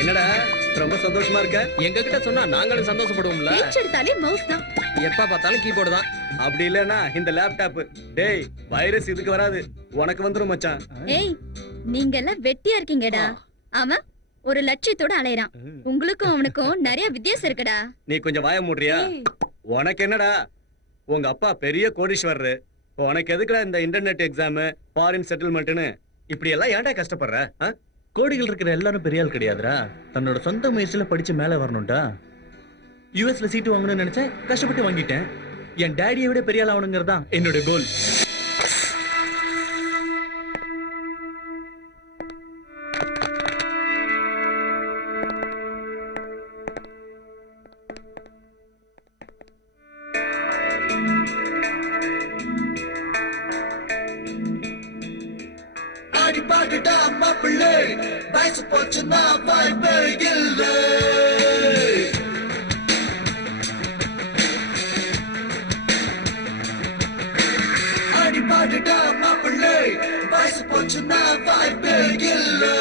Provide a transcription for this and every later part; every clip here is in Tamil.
என்னடா ரொம்ப சந்தோஷமா இருக்க? எங்க கிட்ட சொன்னா நாங்களும் சந்தோஷப்படுவோம்ல. எடுத்தாலே மவுஸ் தான், எப்ப பார்த்தாலும் கீபோர்டு தான். அப்படி இல்லனா இந்த லேப்டாப். டேய் வைரஸ் இதுக்கு வராது, உனக்கு வந்துரும் மச்சான். ஏய் நீங்க எல்லாம் வெட்டியா இருக்கீங்கடா. அவன் ஒரு லட்சியத்தோட அலையறான். உங்களுக்கும் அவனுக்கும் நிறைய வித்தியாசம் இருக்குடா. நீ கொஞ்சம் வாய மூடுறியா? உனக்கு என்னடா, உங்க அப்பா பெரிய கோடீஸ்வரர். உனக்கு எதுக்குடா இந்த இன்டர்நெட் எக்ஸாம், ஃபாரின் செட்டில்மெண்ட்னு இப்படி எல்லாம் ஏன்டா கஷ்டப்படுற? கோடிகள் இருக்கிற எல்லாரும் பெரிய ஆள் கிடையாதுடா. தன்னோட சொந்த முயற்சியில படிச்சு மேல வரணும்டா. யுஎஸ்ல சீட்டு வாங்கணும்னு நினைச்சேன், கஷ்டப்பட்டு வாங்கிட்டேன். என் டாடியை விட பெரிய ஆள் ஆகணுங்கிறதா என்னோட கோல். பாட்டுடா மாப்பிள்ளை, வயசு போச்சுன்னா வாய்ப்பே இல்லை. அடி பாட்டுடா மாப்பிள்ளை, வயசு போச்சுன்னா வாய்ப்பே இல்லை.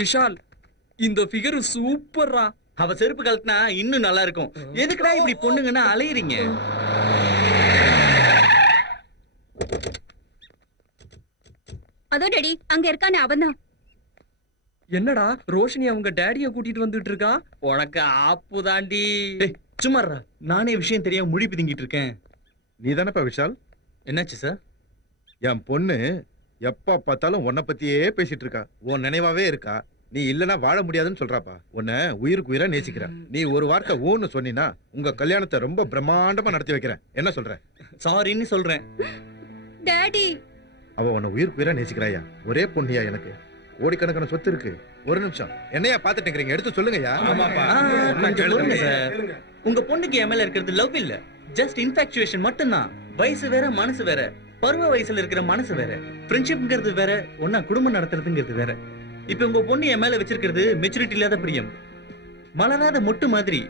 விஷால் இந்த ஃபிகர் சூப்பர்ரா. அவ செருப்பு கழட்டினா இன்னும் நல்லா இருக்கும். எதுக்குடா இப்படி பொண்ணுங்கன்னா அலையறீங்க? அதோ டாடி அங்க இருக்கானே அவன்தான். என்னடா ரோஷினி அவங்க டேடிய கூட்டிட்டு வந்துட்டு இருக்கா? உனக்கு ஆப்பு தாண்டி. டேய் சும்மாறா, நானே விஷயம் தெரியாம முழி பிதுங்கிட்டு இருக்கேன். நீ தானப்பா விஷால்? என்னாச்சு சார்? என் பொண்ணு எப்ப பார்த்தாலும் உன்னை பத்தியே பேசிட்டு இருக்கா. உன் நினைவாவே இருக்கா. நீ இல்லனா வாழ முடியாதுன்னு சொல்றாப்பா. உன்னை உயிருக்கு உயிரா நேசிக்கிறா. நீ ஒரு வார்த்தை ஊன்னு சொன்னீனா உங்க கல்யாணத்தை ரொம்ப பிரம்மாண்டமா நடத்தி வைக்கிறேன். என்ன சொல்ற? சாரின்னு சொல்றேன். டாடி அவ உன்னை உயிருக்கு உயிரா நேசிக்கிறாயா. ஒரே பொண்ணியா எனக்கு. கோடிக்கணக்கான சொத்து இருக்கு. ஒரு நிமிஷம் என்னையா பாத்துட்டு இருக்கீங்க? எடுத்து சொல்லுங்கய்யா. கொஞ்சம் பொறுங்க சார். உங்க பொண்ணுக்கு என் மேல இருக்கிறது லவ் இல்ல, ஜஸ்ட் இன்ஃபாக்சுவேஷன் மட்டும்தான். வயசு வேற மனசு வேற. பருவ வயசுல இருக்கிற மனசு வேற. ஃப்ரெண்ட்ஷிப்ங்கிறது வேற, ஒன்னா குடும்பம் நடத்துறதுங்கிறது வேற. இப்ப உங்க பொண்ணு என் மேல வச்சிருக்கிறது மெச்சூரிட்டி இல்லாத பிரியம். மலராத மொட்டு மாதிரி.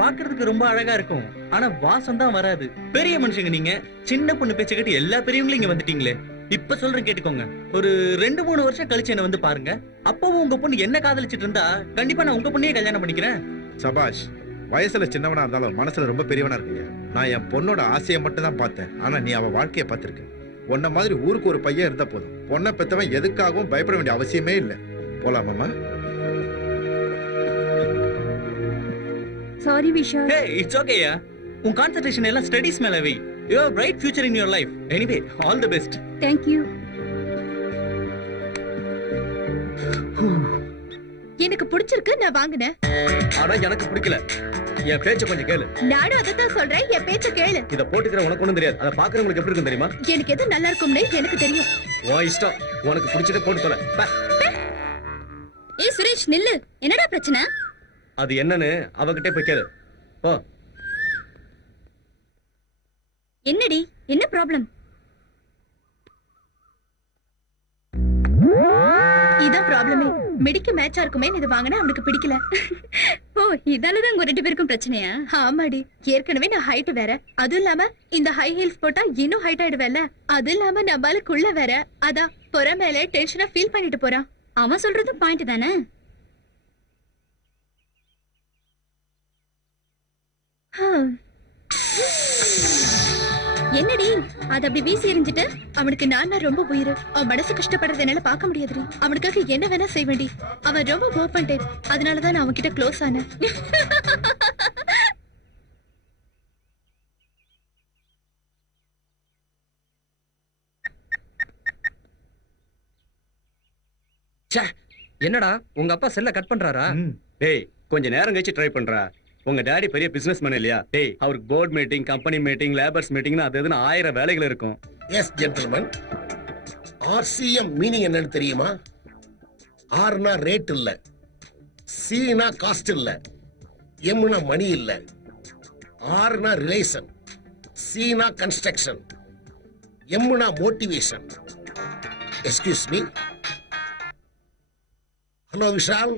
பாக்குறதுக்கு ரொம்ப அழகா இருக்கும், ஆனா வாசம் தான் வராது. பெரிய மனுஷங்க நீங்க. சின்ன பொண்ணு பேச்ச கேட்டு எல்லா பெரியவங்களும் இங்க வந்துட்டீங்களே. இப்ப சொல்றேன் கேட்டுக்கோங்க. ஒரு 2-3 வருஷம் கழிச்சு என்ன வந்து பாருங்க. அப்பவும் உங்க பொண்ணு என்ன காதலிச்சிட்டு இருந்தா கண்டிப்பா நான் உங்க பொண்ணையே கல்யாணம் பண்ணிக்கிறேன். சபாஷ். வயசுல சின்னவனா இருந்தாலும் மனசுல ரொம்ப பெரியவனா இருக்கியா. நான் என் பொண்ணோட ஆசையை மட்டும் தான் பார்த்தேன். ஆனா நீ அவ வாழ்க்கைய பார்த்திருக்க. உன்ன மாதிரி ஊருக்கு ஒரு பையன் இருந்தா போதும். பொண்ணை பெத்தவன் எதுக்காகவும் பயப்பட வேண்டிய அவசியமே இல்லை. போலாமாமா? Sorry Vishal. Hey, it's okay யா. உன் கான்சென்ட்ரேஷன் எல்லாம் ஸ்டடீஸ் மேல வை. You have a bright future in your life. Anyway, all the best. Thank you. எனக்கு பிடிச்சிருக்கு, நான் வாங்குனேன். ஆனா எனக்கு பிடிக்கல. என் பேச்ச கொஞ்சம் கேளு. நானும் அதான் சொல்றேன், என் பேச்ச கேளு. இத போட்டுக்கிற உனக்கு ஒண்ணும் தெரியாது. அத பாக்குறவங்களுக்கு எப்படி இருக்கும் தெரியுமா? எனக்கு எது நல்லா இருக்கும்னு எனக்கு தெரியும். உன் இஷ்டம். உனக்கு பிடிச்சதை போட்டு தொலை. ஏய் சுரேஷ் நில்லு. என்னடா பிரச்சனை? அது என்னன்னு அவகிட்ட போய் கேளு. போ. என்னடி, என்ன ப்ராப்ளம்? இதான் ப்ராப்ளமே. மெடிக்கு மேட்சா இருக்குமே இது வாங்கினா அவனுக்கு பிடிக்கல. ஓ இதாலதான் உங்க 2 பேருக்கும் பிரச்சனையா? ஆமாடி, ஏற்கனவே நான் ஹைட் வேற. அதுவும் இல்லாம இந்த ஹை ஹீல்ஸ் போட்டா இன்னும் ஹைட் ஆயிடுவேல்ல. அது இல்லாம நம்மளுக்குள்ள வேற. அதான் புற மேல டென்ஷனா ஃபீல் பண்ணிட்டு போறான். அவன் சொல்றது பாயிண்ட் தானே. என்னடி அது அப்படி வீசி எறிஞ்சிட்டு? அவனுக்கு நான் ரொம்ப உயிர். அவன் மனசு கஷ்டப்படுறது என்னால பார்க்க முடியாதுடி. அவனுக்காக என்ன வேணா செய்வேண்டி. அவன் ரொம்ப ஓப்பன் டைப். அதனாலதான் நான் அவன்கிட்ட க்ளோஸ் ஆனேன். என்னடா உங்க அப்பா செல்ல கட் பண்றாரா? டேய் கொஞ்ச நேரம் கழிச்சு ட்ரை பண்றா. உங்க டாடி பெரிய பிசினஸ் மேன் இல்லையா? டேய் அவருக்கு board meeting, company meeting, labours மீட்டிங்னு அது எதுன்னு 1000 வேலைகள் இருக்கும். S gentleman. RCM மீனிங் என்னன்னு தெரியுமா? ஆர்னா ரேட் இல்ல, சீனா காஸ்ட் இல்ல, எம்னா மணி இல்ல, ஆர்னா ரிலேஷன், சீனா கன்ஸ்ட்ரக்ஷன், எம்னா motivation. Excuse me. Hello Vishal.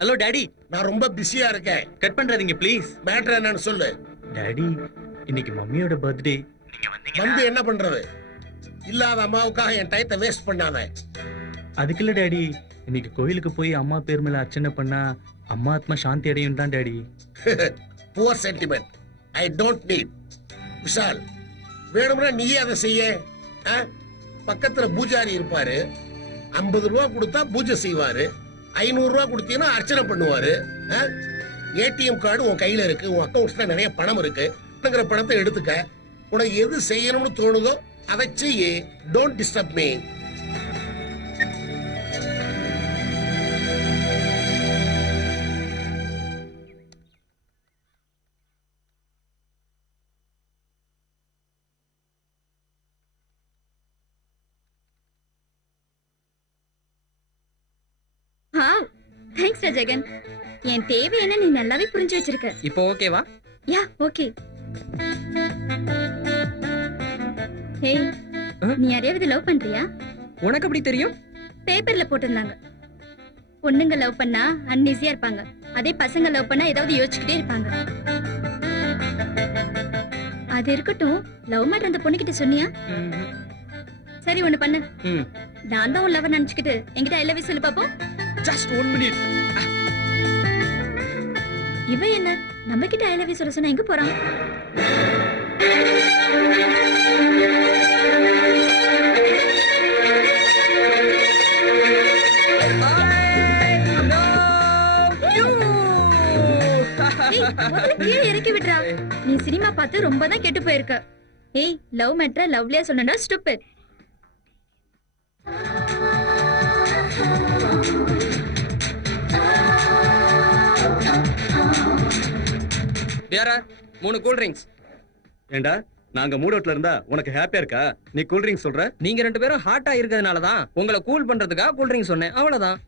Hello daddy. நான் ரொம்ப பிஸியா இருக்கேன். Cut பண்றாதீங்க please. மேட்டர் என்னன்னு சொல்லு. டாடி இன்னைக்கு மம்மியோட பர்த்டே. வந்து என்ன பண்றது? இல்லாத அம்மாவுக்காக என் டயத்தை வேஸ்ட் பண்ணாத. அதுக்கு இல்ல டாடி, இன்னைக்கு கோயிலுக்கு போய் அம்மா பேர் மேல அர்ச்சனை பண்ணா அம்மா ஆத்மா சாந்தி அடையும் தான் daddy. Poor sentiment. I don't need. Vishal வேணும்னா நீயே அதை செய்ய. பக்கத்துல பூஜாரி இருப்பாரு. 50 ரூபா கொடுத்தா பூஜை செய்வாரு. 500 ரூபா கொடுத்தீங்கன்னா அர்ச்சனை பண்ணுவாரு. ஏடிஎம் கார்டு உன் கையில இருக்கு. உன் அக்கௌண்ட்ஸ்ல நிறைய பணம் இருக்கு. பணத்தை எடுத்துக்க. உனக்கு எது செய்யணும்னு தோணுதோ அதை செய்ய. Don't disturb me. Thanks Jagan. என் தேவை என்ன நீ நல்லாவே புரிஞ்சு வச்சிருக்க. இப்போ ஓகேவா? Yeah okay. ஹேய், நீ யாரையாவது லவ் பண்றியா? உனக்கு எப்படி தெரியும்? பேப்பர்ல போட்டிருந்தாங்க. பொண்ணுங்க லவ் பண்ணா அன்ஈஸியா இருப்பாங்க, அதே பசங்க லவ் பண்ணா ஏதாவது யோசிச்சுக்கிட்டே இருப்பாங்க. அது இருக்கட்டும், லவ் மேட்டர் அந்த பொண்ணுகிட்ட சொன்னியா? சரி ஒண்ணு பண்ணு. நான் தான் உன் லவர் நினைச்சுக்கிட்டு என்கிட்ட ஐ லவ் யூ சொல்லு பாப்போம். Just 1 minute. இவன் என்ன நம்ம கிட்ட ஐ லவ் யூ சொல்ல சொன்னா எங்க போறான்? ஏய், முதல்ல கீழே இறக்கி விடுறா. நீ சினிமா பார்த்து ரொம்ப தான் கெட்டு போயிருக்க. ஏய், லவ் மேட்டரை லவ்லியா சொன்னா ஸ்டூபிட். டியரா 3 cool drinks. ஏண்டா நாங்க மூடோட்ல இருந்தா உனக்கு ஹாப்பியா இருக்கா? நீ கூல் ட்ரிங்க்ஸ் சொல்ற? நீங்க 2 பேரும் ஹாட்டா இருக்கிறதுனால தான் உங்களை கூல் பண்றதுக்காக கூல் ட்ரிங்க்ஸ் சொன்னேன், அவ்வளவுதான்.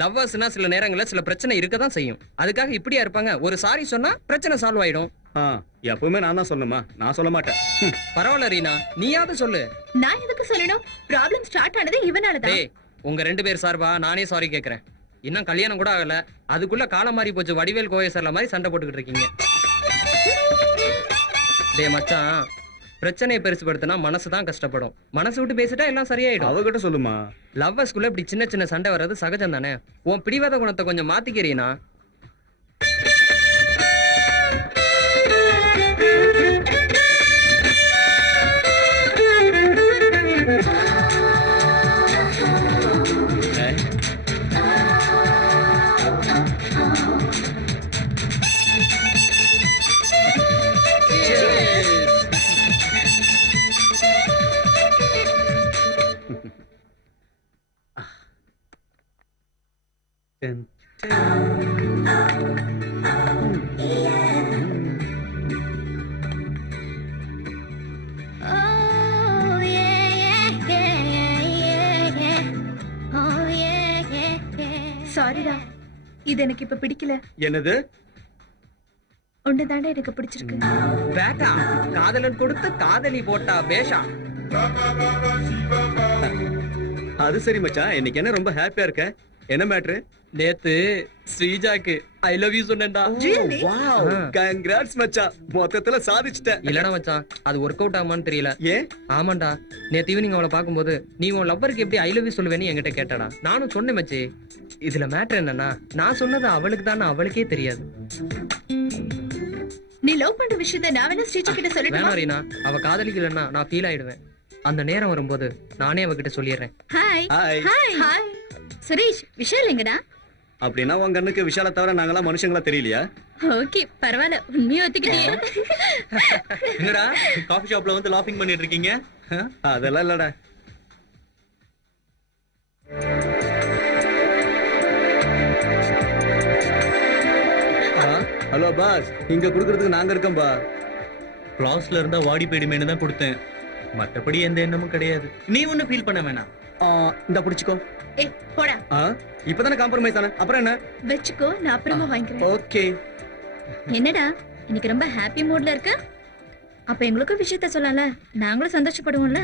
லவ்வர்ஸ்னா சில நேரங்கள்ல சில பிரச்சனை இருக்க தான் செய்யும். அதுக்காக இப்படியா இருப்பாங்க? ஒரு சாரி சொன்னா பிரச்சனை சால்வ் ஆயிடும். ஆ, எப்பவுமே நான் தான் சொல்லணுமா? நான் சொல்ல மாட்டேன். பரவாயில்ல ரீனா, நீயாவது சொல்லு. நான் எதுக்கு சொல்லணும்? ப்ராப்ளம் ஸ்டார்ட் ஆனது இவனால தான். டேய், உங்க 2 பேர் சார்பா நானே சாரி கேக்குறேன். இன்னும் கல்யாணம் கூட ஆகல, அதுக்குள்ள காலம் மாறி போச்சு. வடிவேல் கோயசர்ல மாதிரி சண்டை போட்டுக்கிட்டு இருக்கீங்க. டேய் மச்சான், பிரச்சனையை பெருசுபடுத்தினா மனசு தான் கஷ்டப்படும். மனசு விட்டு பேசிட்டா எல்லாம் சரியாயிடும். அவகிட்ட சொல்லுமா. லவ்வர்ஸ்குள்ள இப்படி சின்ன சின்ன சண்டை வர்றது சகஜம் தானே. உன் பிடிவாத குணத்தை கொஞ்சம் மாத்திக்கிறீனா? சாரிடா, இது எனக்கு இப்ப பிடிக்கல. என்னது? ஒண்ணுதானே எனக்கு பிடிச்சிருக்கு. பேட்டா, காதலன் கொடுத்து காதலி போட்டா பேஷா. அது சரி மச்சான், இன்னைக்கு என்ன ரொம்ப ஹாப்பியா இருக்க? என்ன மேட்ரு? நேத்து ஸ்ரீஜாக்கு ஐ லவ் யூ சொன்னேன்டா. வாவ், கங்க்ராட்ஸ் மச்சான், மொத்தத்துல சாதிச்சிட்ட. இல்லடா மச்சான், அது ஒர்க் அவுட் ஆகுமான்னு தெரியல. ஏன்? ஆமாண்டா, நேத்து ஈவினிங் அவளை பாக்கும்போது நீ உன் லவ்வருக்கு எப்படி ஐ லவ் யூ சொல்லுவேன்னு என்கிட்ட கேட்டாடா. நானும் சொன்னேன் மச்சி. இதுல மேட்டர் என்னன்னா, நான் சொன்னது அவளுக்கு தானே அவளுக்கே தெரியாது. நீ லவ் பண்ற விஷயத்த நான் வேணா ஸ்ரீஜா கிட்ட சொல்லட்டுமா? வேணாம் ரீனா, அவ காதலிக்கலன்னா நான் ஃபீல் ஆயிடுவேன். அந்த நேரம் வரும்போது நானே அவகிட்ட சொல்லிடுறேன். Hi hi. Hi hi. Suresh, விஷயம் எங்கடா? அப்படின்னா உங்க கண்ணுக்கு விஷால தவிர நாங்கெல்லாம் மனுஷங்களா தெரியலையா? ஓகே, பரவாயில்ல, உண்மையை ஒத்துக்கிட்டியே. என்னடா காஃபி ஷாப்ல வந்து லாஃபிங் பண்ணிட்டு இருக்கீங்க? அதெல்லாம் இல்லடா. ஹலோ பாஸ், இங்க குடுக்கறதுக்கு நாங்க இருக்கோம்பா. கிளாஸ்ல இருந்தா வாடி போயிடுமேனு தான் கொடுத்தேன். மத்தபடி எந்த எண்ணமும் கிடையாது. நீ ஒன்னும் ஃபீல் பண்ண வேணாம். இந்த புடிச்சுக்கோ. ஏய், போடா. இப்பதானே காம்ப்ரமைஸ் ஆன, அப்புறம் என்ன? வெச்சுக்கோ, நான் அப்புறமா வாங்கிக்கிறேன். ஓகே. என்னடா இன்னைக்கு ரொம்ப ஹாப்பி மூட்ல இருக்க? அப்ப எங்களுக்கும் விஷயத்த சொல்லல, நாங்களும் சந்தோஷப்படுவோம்ல.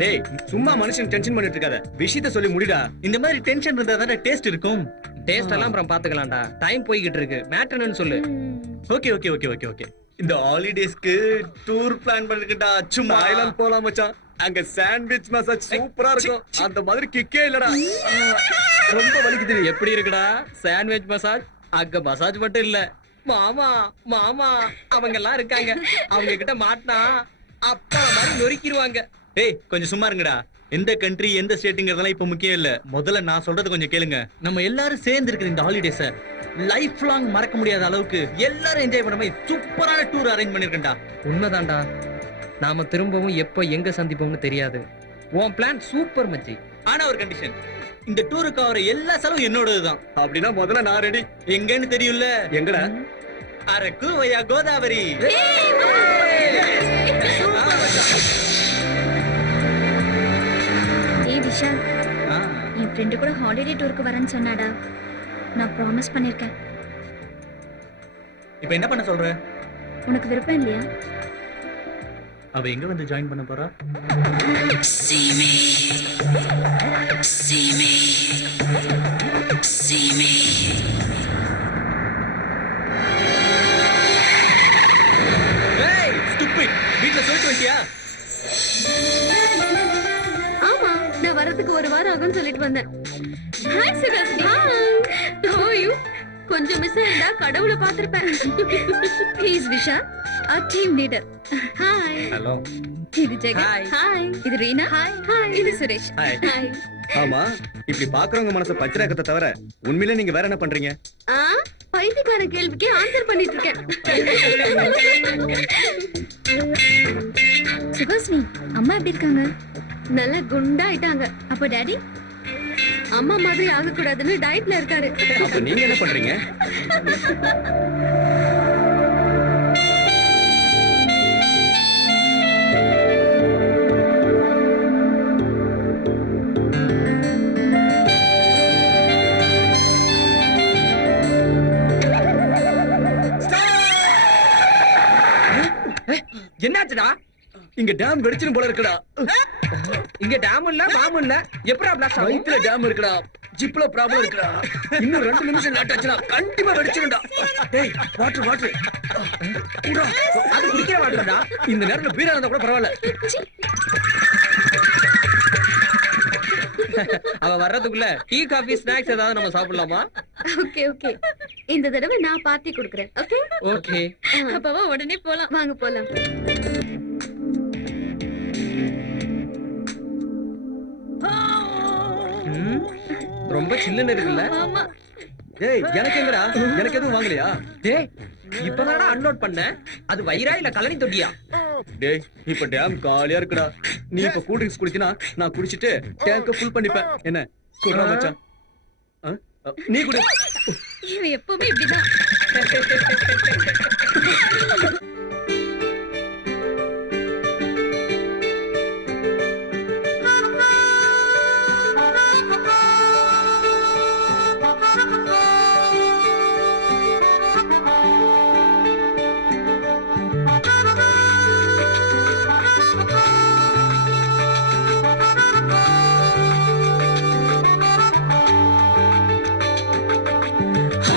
டேய், சும்மா மனுஷன் டென்ஷன் பண்ணிட்டு இருக்காத, விஷயத்த சொல்லி முடிடா. இந்த மாதிரி டென்ஷன் இருந்தா தானே டேஸ்ட் இருக்கும். டேஸ்ட் எல்லாம் அப்புறம் பாத்துக்கலாம்டா. டைம் போய்கிட்டு இருக்கு. மேட்டர் என்னன்னு சொல்லு. Okay okay okay okay okay. இந்த ஹாலிடேஸ்க்கு டூர் பிளான் பண்ணிருக்கேன்டா. சும்மா தாய்லாந்து போலாம் மச்சான். அங்க சாண்ட்விச் மசாஜ் சூப்பரா இருக்கும். அந்த மாதிரி கிக்கே இல்லடா. ரொம்ப வலிக்குது. எப்படி இருக்குடா சாண்ட்விச் மசாஜ்? அங்க மசாஜ் மட்டும் இல்ல, மாமா மாமா அவங்க எல்லாம் இருக்காங்க. அவங்க கிட்ட மாட்டினா அப்பா மாதிரி நொறுக்கிடுவாங்க. ஏய், கொஞ்சம் சும்மா இருங்கடா. எந்த கண்ட்ரி எந்த ஸ்டேட்டுங்கிறதெல்லாம் இப்ப முக்கியம் இல்ல. முதல்ல நான் சொல்றது கொஞ்சம் கேளுங்க. நம்ம எல்லாரும் சேர்ந்து இருக்கிற இந்த ஹாலிடேஸ லைஃப் லாங் மறக்க முடியாத அளவுக்கு எல்லாரும் என்ஜாய் பண்ண மாதிரி சூப்பரான டூர் அரேஞ்ச் பண்ணிருக்கேன்டா. உண்மைதான்டா. நாம திரும்பவும் எப்ப எங்க சந்திப்போம்னு தெரியாது. உன் பிளான் சூப்பர் மச்சி. ஆனா ஒரு கண்டிஷன், இந்த டூருக்கு ஆகிற எல்லா செலவும் என்னோடதுதான். அப்படின்னா முதல்ல நான் ரெடி. எங்கன்னு தெரியும்ல? எங்கடா? அரக்கு வயா கோதாவரி. ஏய் விஷால், என் ஃப்ரெண்டு கூட ஹாலிடே டூருக்கு வரேன்னு சொன்னாடா. நான் ப்ராமிஸ் பண்ணிருக்கேன். இப்ப என்ன பண்ண சொல்ற? உனக்கு விருப்பம் இல்லையா? அவ எங்க வந்து ஜாயின் பண்ண போறா? See me, see me, see me. வந்துட்டியா? ஆமா நான் வரதுக்கு ஒரு வாரம் ஆகும்னு சொல்லிட்டு வந்தேன். Hi Suhasini. Hi. Oh you கொஞ்சம் மிஸ் ஆயிருந்தா கடவுளை பார்த்திருப்பேன். Please Visha our team leader. Hi. Hello. இது ஜெகன். Hi. ஹாய். இது ரீனா. ஹாய். ஹாய். இது சுரேஷ். ஹாய். ஹாய். ஆமா, இப்படி பாக்குறவங்க மனச பச்சராக்கத்தை தவிர உண்மையிலே நீங்க வேற என்ன பண்றீங்க? பைத்தியக்கார கேள்விக்கு ஆன்சர் பண்ணிட்டு இருக்கேன். சுகாசினி அம்மா எப்படி இருக்காங்க? நல்லா குண்டா ஆயிட்டாங்க. அப்ப டாடி அம்மா மாதிரி ஆகக்கூடாதுன்னு டயட்ல இருக்காரு. அப்ப நீங்க என்ன பண்றீங்க? என்னாச்சுடா? இங்க டேம் வெடிச்சிரும் போல இருக்குடா. இங்க டேம் இல்ல பாம் இல்ல, எப்படா பிளாஸ்ட் ஆகும்? வயித்துல டேம் இருக்குடா. ஜிப்ல ப்ராப்ளம் இருக்குடா. இன்னும் 2 நிமிஷம் லேட் ஆச்சுனா கண்டிப்பா வெடிச்சிரும்டா. டேய் வாட்டர் வாட்டர். அது குடிக்கிற வாட்டர்டா. இந்த நேரத்துல பீரா இருந்தா கூட பரவாயில்ல. அவ வர்றதுக்குள்ள டீ காபி ஸ்நாக்ஸ் ஏதாவது நம்ம சாப்பிடலாமா? ஓகே ஓகே இந்த தடவை நான் பார்ட்டி கொடுக்கறேன். Okay okay. அப்பவா உடனே போலாம். வாங்க போலாம். ரொம்ப சில்லுன்னு இருக்குல்ல? ஆமா. டேய் எனக்கு எங்கடா? எனக்கு எதுவும் வாங்கலையா? டேய் இப்பதானடா அன்லோட் பண்ண. அது வயிறா இல்ல கலனி தொட்டியா? டேய் இப்ப டேம் காலியா இருக்குடா. நீ இப்ப கூல் ட்ரிங்க்ஸ் குடிச்சினா நான் குடிச்சிட்டு டேங்க ஃபுல் பண்ணிப்பேன். என்ன குடுறா மச்சான்? நீ குடி. இவன் எப்பவுமே இப்படிதான்.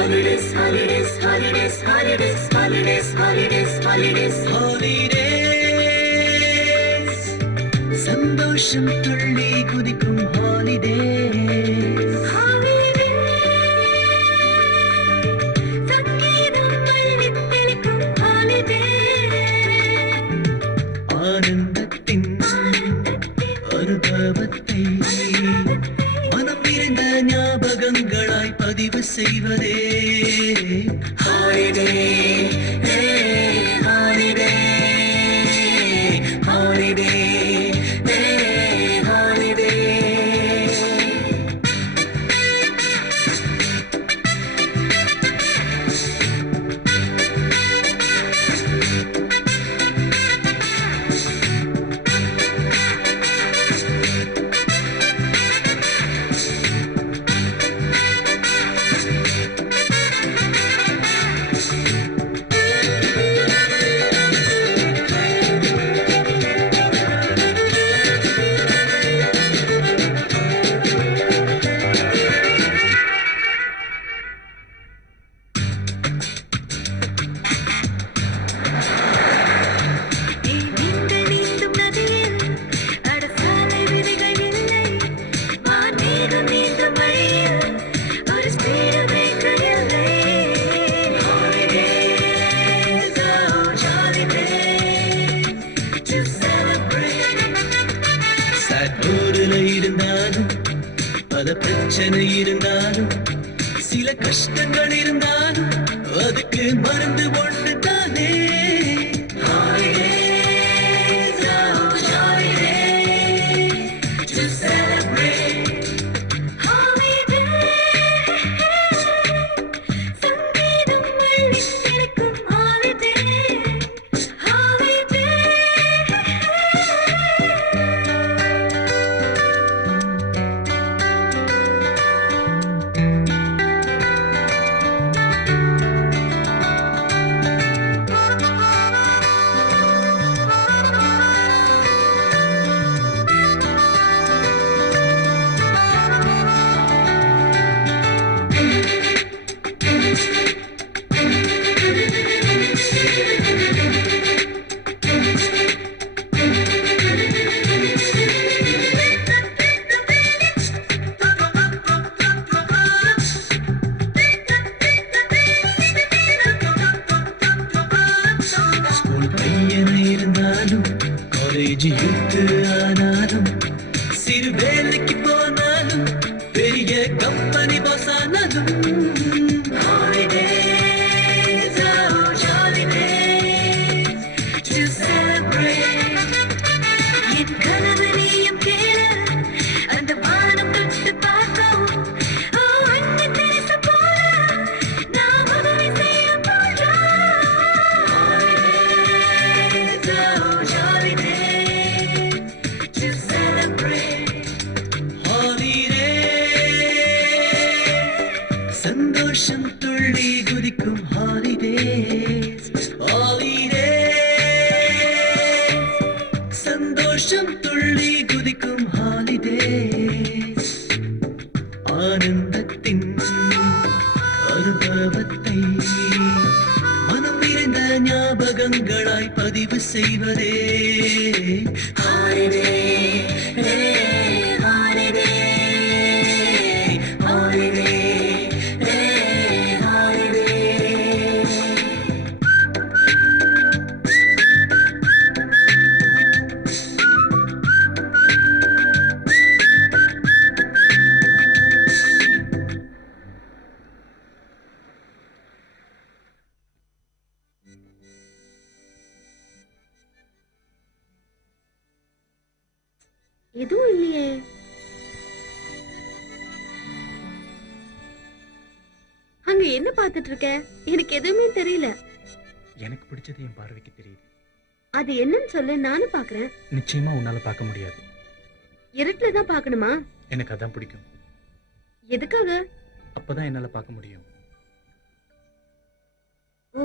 Holidays, holidays, holidays, holidays, holidays, holidays, holidays, holidays. சந்தோஷம் துள்ளி குதிக்கும் holidays. சங்கீதம் பள்ளி தெளிக்கும் holidays. ஆனந்தத்தின் அனுபவத்தை மனம் நிறைந்த ஞாபகங்களாய் பதிவு செய்வதே holiday, holiday, holiday, holiday. பல பிரச்சனை இருந்தாலும் சில கஷ்டங்கள் இருந்தாலும் அதுக்கு மருந்து ஒன்று தானே Holidays, oh, jolly days to celebrate. Holidays, சங்கீதம் மல்லி சிரிக்கும் holidays, holidays. கேஜி யூத்து ஆனாலும் சிறு வேலைக்கு போனாலும் பெரிய கம்பெனி பாஸ் ஆனாலும் holidays, oh jolly days to celebrate. என் கனவு நீயும் கேள அந்த வானம் தொட்டு பார்க்கவும் ஓ அன்னை தெரசா போல நாம் உதவி செய்ய போகிறோம். Holidays, oh jolly days to celebrate. Holiday, சந்தோஷம் துள்ளி குதிக்கும் holidays. Holidays, சந்தோஷம் துள்ளி குதிக்கும் holidays. ஆனந்தத்தின் அனுபவத்தை மனம் நிறைந்த ஞாபகங்களாய் பதிவு செய்வதே holiday, holiday, holiday, holiday. எதுவும் இல்லையே. அங்க என்ன பார்த்துட்டு இருக்க? எனக்கு எதுவுமே தெரியல. எனக்கு பிடிச்சது என் பார்வைக்கு தெரியுது. அது என்னன்னு சொல்லு, நானும் பாக்குறேன். நிச்சயமா உன்னால பார்க்க முடியாது. இருட்டுல தான் பார்க்கணுமா? எனக்கு அதான் பிடிக்கும். எதுக்காக? அப்பதான் என்னால பார்க்க முடியும். ஓ,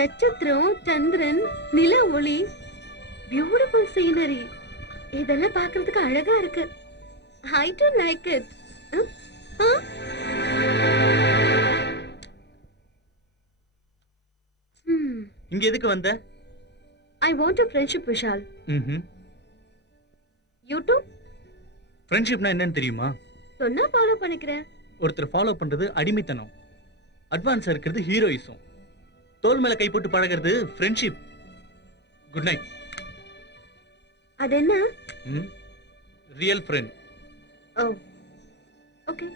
நட்சத்திரம், சந்திரன், நில ஒளி, பியூட்டிஃபுல் சீனரி, இதெல்லாம் பார்க்கிறதுக்கு அழகா இருக்கு. I do like it. இங்க எதுக்கு வந்த? I want a friendship, Vishal. You too? ஃப்ரெண்ட்ஷிப்னா என்னன்னு தெரியுமா? சொன்னா ஃபாலோ பண்ணிக்கிறேன். ஒருத்தர் ஃபாலோ பண்றது அடிமைத்தனம், அட்வான்ஸா இருக்கிறது ஹீரோயிசம், தோல் மேல கை போட்டு பழகிறது ஃப்ரெண்ட்ஷிப். Good night. அது என்ன? Real friend. Oh, okay.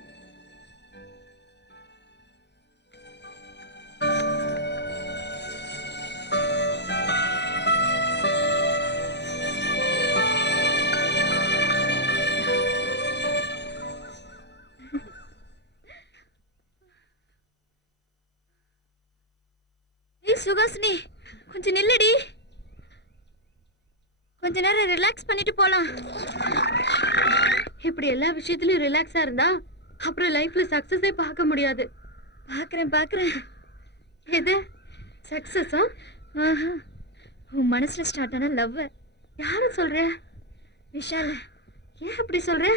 Suhasini, கொஞ்சம் நில்லுடி. கொஞ்ச நேரம் ரிலாக்ஸ் பண்ணிட்டு போலாம். இப்படி எல்லா விஷயத்திலயும் ரிலாக்ஸா இருந்தா அப்புறம் லைஃப்ல சக்சஸே பார்க்க முடியாது. பாக்குறேன். எது சக்சஸா? உன் மனசுல ஸ்டார்ட் ஆன லவ் யார சொல்ற? விஷால். ஏன் அப்படி சொல்ற?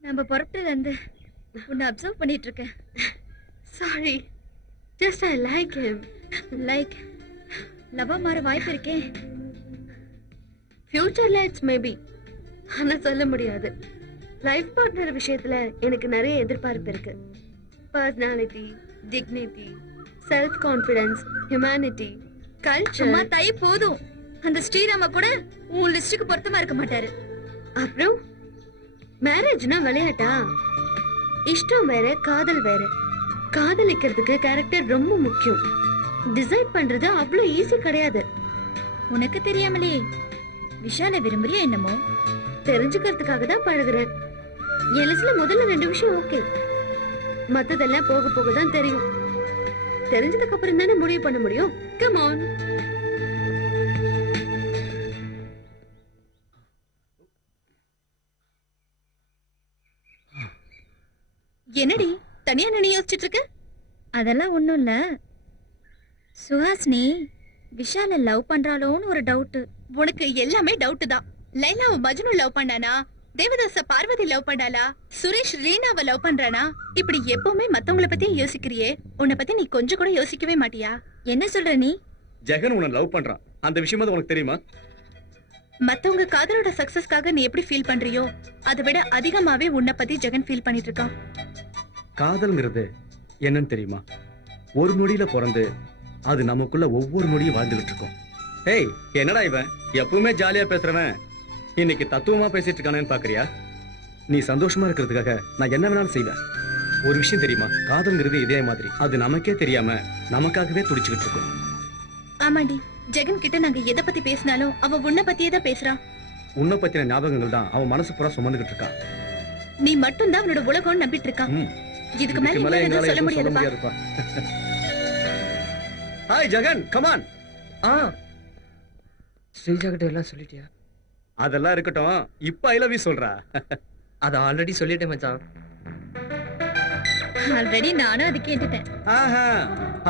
நம்ம புறப்பட்டதுல இருந்து உன்னை அப்சர்வ் பண்ணிட்டு இருக்கேன். Sorry, just I like him. Like லவ்வா மாற வாய்ப்பு இருக்கே. ஃபியூச்சர்ல இட்ஸ் மேபி, ஆனா சொல்ல முடியாது. லைஃப் பார்ட்னர் விஷயத்துல எனக்கு நிறைய எதிர்பார்ப்பு இருக்கு. Personality, dignity, self confidence, humanity, culture. தை போதும். அந்த ஸ்ரீராம கூட உன் லிஸ்டுக்கு பொருத்தமா இருக்க மாட்டாரு. அப்புறம் மேரேஜ்னா விளையாட்டா? இஷ்டம் வேற, காதல் வேற. காதலிக்கிறதுக்கு கேரக்டர் ரொம்ப முக்கியம். டிசைட் பண்றது அவ்வளவு ஈஸி கிடையாது. உனக்கு தெரியாமலே விஷால விரும்புறியா என்னமோ? தெரிஞ்சுக்கிறதுக்காக தான் பழகுறேன். எலிஸ்ல முதல்ல 2 விஷயம் ஓகே, மத்ததெல்லாம் போக போக தான் தெரியும். தெரிஞ்சதுக்கு அப்புறம் தானே முடிவு பண்ண முடியும். Come on. என்னடி தனியா நின்னு யோசிச்சுட்டு இருக்க? அதெல்லாம் ஒண்ணும் இல்ல சுஹாசினி. விஷால லவ் பண்றாளோன்னு ஒரு டவுட். உனக்கு எல்லாமே டவுட் தான். லைலாவை மஜ்னு லவ் பண்ணானா? தேவதாச பார்வதி லவ் பண்ணாளா? சுரேஷ் ரீனாவை லவ் பண்றானா? இப்படி எப்பவுமே மத்தவங்கள பத்தி யோசிக்கிறியே, உன்னை பத்தி நீ கொஞ்சம் கூட யோசிக்கவே மாட்டியா? என்ன சொல்ற நீ? ஜெகன் உன்னை லவ் பண்றான், அந்த விஷயம் உனக்கு தெரியுமா? மத்தவங்க காதலோட சக்சஸ்க்காக நீ எப்படி ஃபீல் பண்றியோ அதை விட அதிகமாவே உன்னை பத்தி ஜெகன் ஃபீல் பண்ணிட்டு இருக்கான். காதல்ங்கிறது என்னன்னு தெரியுமா? ஒரு நொடியில பிறந்து அது நமக்குள்ள ஒவ்வொரு நொடியும் வாழ்ந்துகிட்டு இருக்கோம். ஏய் என்னடா இவன் எப்பவுமே ஜாலியா பேசுறவன் இன்னைக்கு தத்துவமா பேசிட்டு இருக்கானேன்னு பாக்குறியா? நீ சந்தோஷமா இருக்கிறதுக்காக நான் என்ன வேணாலும் செய்வேன். ஒரு விஷயம் தெரியுமா, காதல்ங்கிறது இதே மாதிரி, அது நமக்கே தெரியாம நமக்காகவே துடிச்சுக்கிட்டு இருக்கும். ஆமாண்டி, ஜெகன் கிட்ட நாங்க எதை பத்தி பேசினாலும் அவ உன்னை பத்தியே தான் பேசுறான். உன்னை பத்தின ஞாபகங்கள் தான் அவன் மனசு பூரா சுமந்துகிட்டு இருக்கான். நீ மட்டும் தான் அவனோட உலகம்னு நம்பிட்டு இருக்கான். ம். இதுக்கு மேல இதுக்கு மேல என்னால எங்களால எதுவும் சொல்ல எதுவும் சொல்ல முடியாதுப்பா. முடியாதுப்பா. Hi Jagan, come on. ஆ ஸ்ரீஜா கிட்ட எல்லாம் சொல்லிட்டியா? அதெல்லாம் இருக்கட்டும், இப்ப ஐ லவ் யூ சொல்றா. அத ஆல்ரெடி சொல்லிட்டேன் மச்சான். ஆல்ரெடி நானும் அது கேட்டுட்டேன். ஆஹா,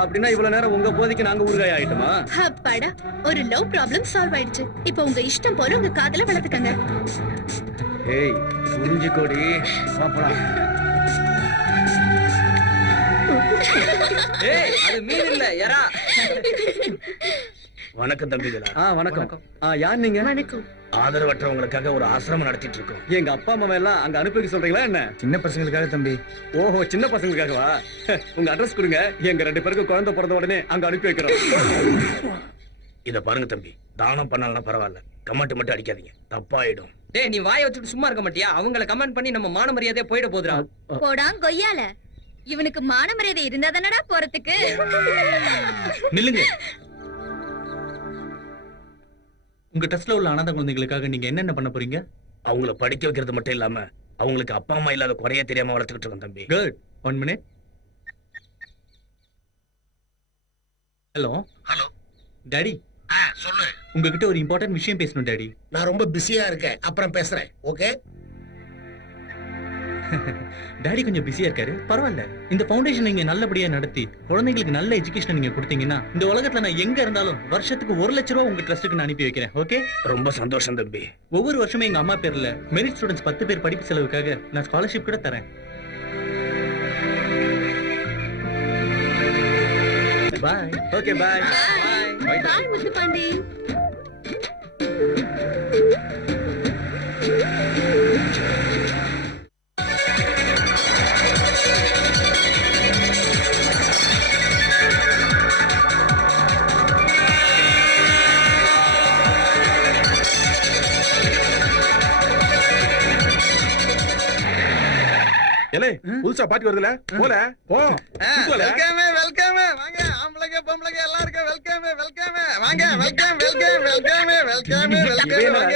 அப்படின்னா இவ்வளவு நேரம் உங்க போதைக்கு நாங்க ஊறுகாய் ஆயிட்டோமா? அப்பாடா, ஒரு லவ் ப்ராப்ளம் சால்வ் ஆயிடுச்சு. இப்போ உங்க இஷ்டம் போல உங்க காதல வளர்த்துக்கங்க. ஏய் புரிஞ்சுக்கோடி, வா போலாம். ஏய் அது மீன் இல்ல எறா. வணக்கம் தம்பிகளா. வணக்கம். யார் நீங்க? வணக்கம். ஆதரவற்றவங்களுக்காக ஒரு ஆசிரமம் நடத்திட்டு இருக்கோம். எங்க அப்பா அம்மா எல்லாம் அங்க அனுப்பி வைக்க சொல்றீங்களா என்ன? சின்ன பசங்களுக்காக தம்பி. ஓஹோ, சின்ன பசங்களுக்காகவா? உங்க அட்ரஸ் கொடுங்க, எங்க 2 பேருக்கு குழந்தை பிறந்த உடனே அங்க அனுப்பி வைக்கிறோம். இத பாருங்க தம்பி, தானம் பண்ணாலும் பரவாயில்ல, கமெண்ட் மட்டும் அடிக்காதீங்க, தப்பாயிடும். டேய் நீ வாயை வச்சுட்டு சும்மா இருக்க மாட்டியா? அவங்கள கமெண்ட் பண்ணி நம்ம மான மரியாதையே போயிட போதுடா. போடாங் கொய்யால. இவனுக்கு மான மரியாதை இருந்தா தானடா போறதுக்கு. நில்லுங்க. உங்க ட்ரஸ்ட்ல உள்ள அனாதை குழந்தைகளுக்காக நீங்க என்னென்ன பண்ண போறீங்க? அவங்கள படிக்க வைக்கிறது மட்டும் இல்லாம அவங்களுக்கு அப்பா அம்மா இல்லாத குறைய தெரியாம வளர்த்துக்கிட்டு இருக்கோம் தம்பி. Good. 1 minute. Hello. Hello daddy, சொல்லு. உங்ககிட்ட ஒரு இம்பார்ட்டன்ட் விஷயம் பேசணும் டாடி. நான் ரொம்ப பிஸியா இருக்கேன், அப்புறம் பேசுறேன். ஓகே? டாடி கொஞ்சம் பிஸியா இருக்காரு, பரவாயில்ல. இந்த ஃபவுண்டேஷன் நீங்க நல்லபடியா நடத்தி குழந்தைகளுக்கு நல்ல எஜுகேஷன் நீங்க கொடுத்தீங்கன்னா இந்த உலகத்துல நான் எங்க இருந்தாலும் வருஷத்துக்கு 1 லட்சம் ரூபாய் உங்க ட்ரஸ்ட்டுக்கு நான் அனுப்பி வைக்கிறேன். ஓகே? ரொம்ப சந்தோஷம் தம்பி. ஒவ்வொரு வருஷமும் எங்க அம்மா பேர்ல மெரிட் ஸ்டூடெண்ட்ஸ் 10 பேர் படிப்பு செலவுக்காக நான் ஸ்காலர்ஷிப் கூட தரேன். Bye. Okay bye. Bye Muthu Pandi. ஏலே, புதுசா பாட்டி வருதுல, போல போ. வெல்கம் வெல்கம் வாங்க ஆம்பளைங்க பொம்பளைங்க எல்லாம் இருக்க வெல்கம் வெல்கம் வாங்க வெல்கம் வெல்கம் வெல்கம் வெல்கம்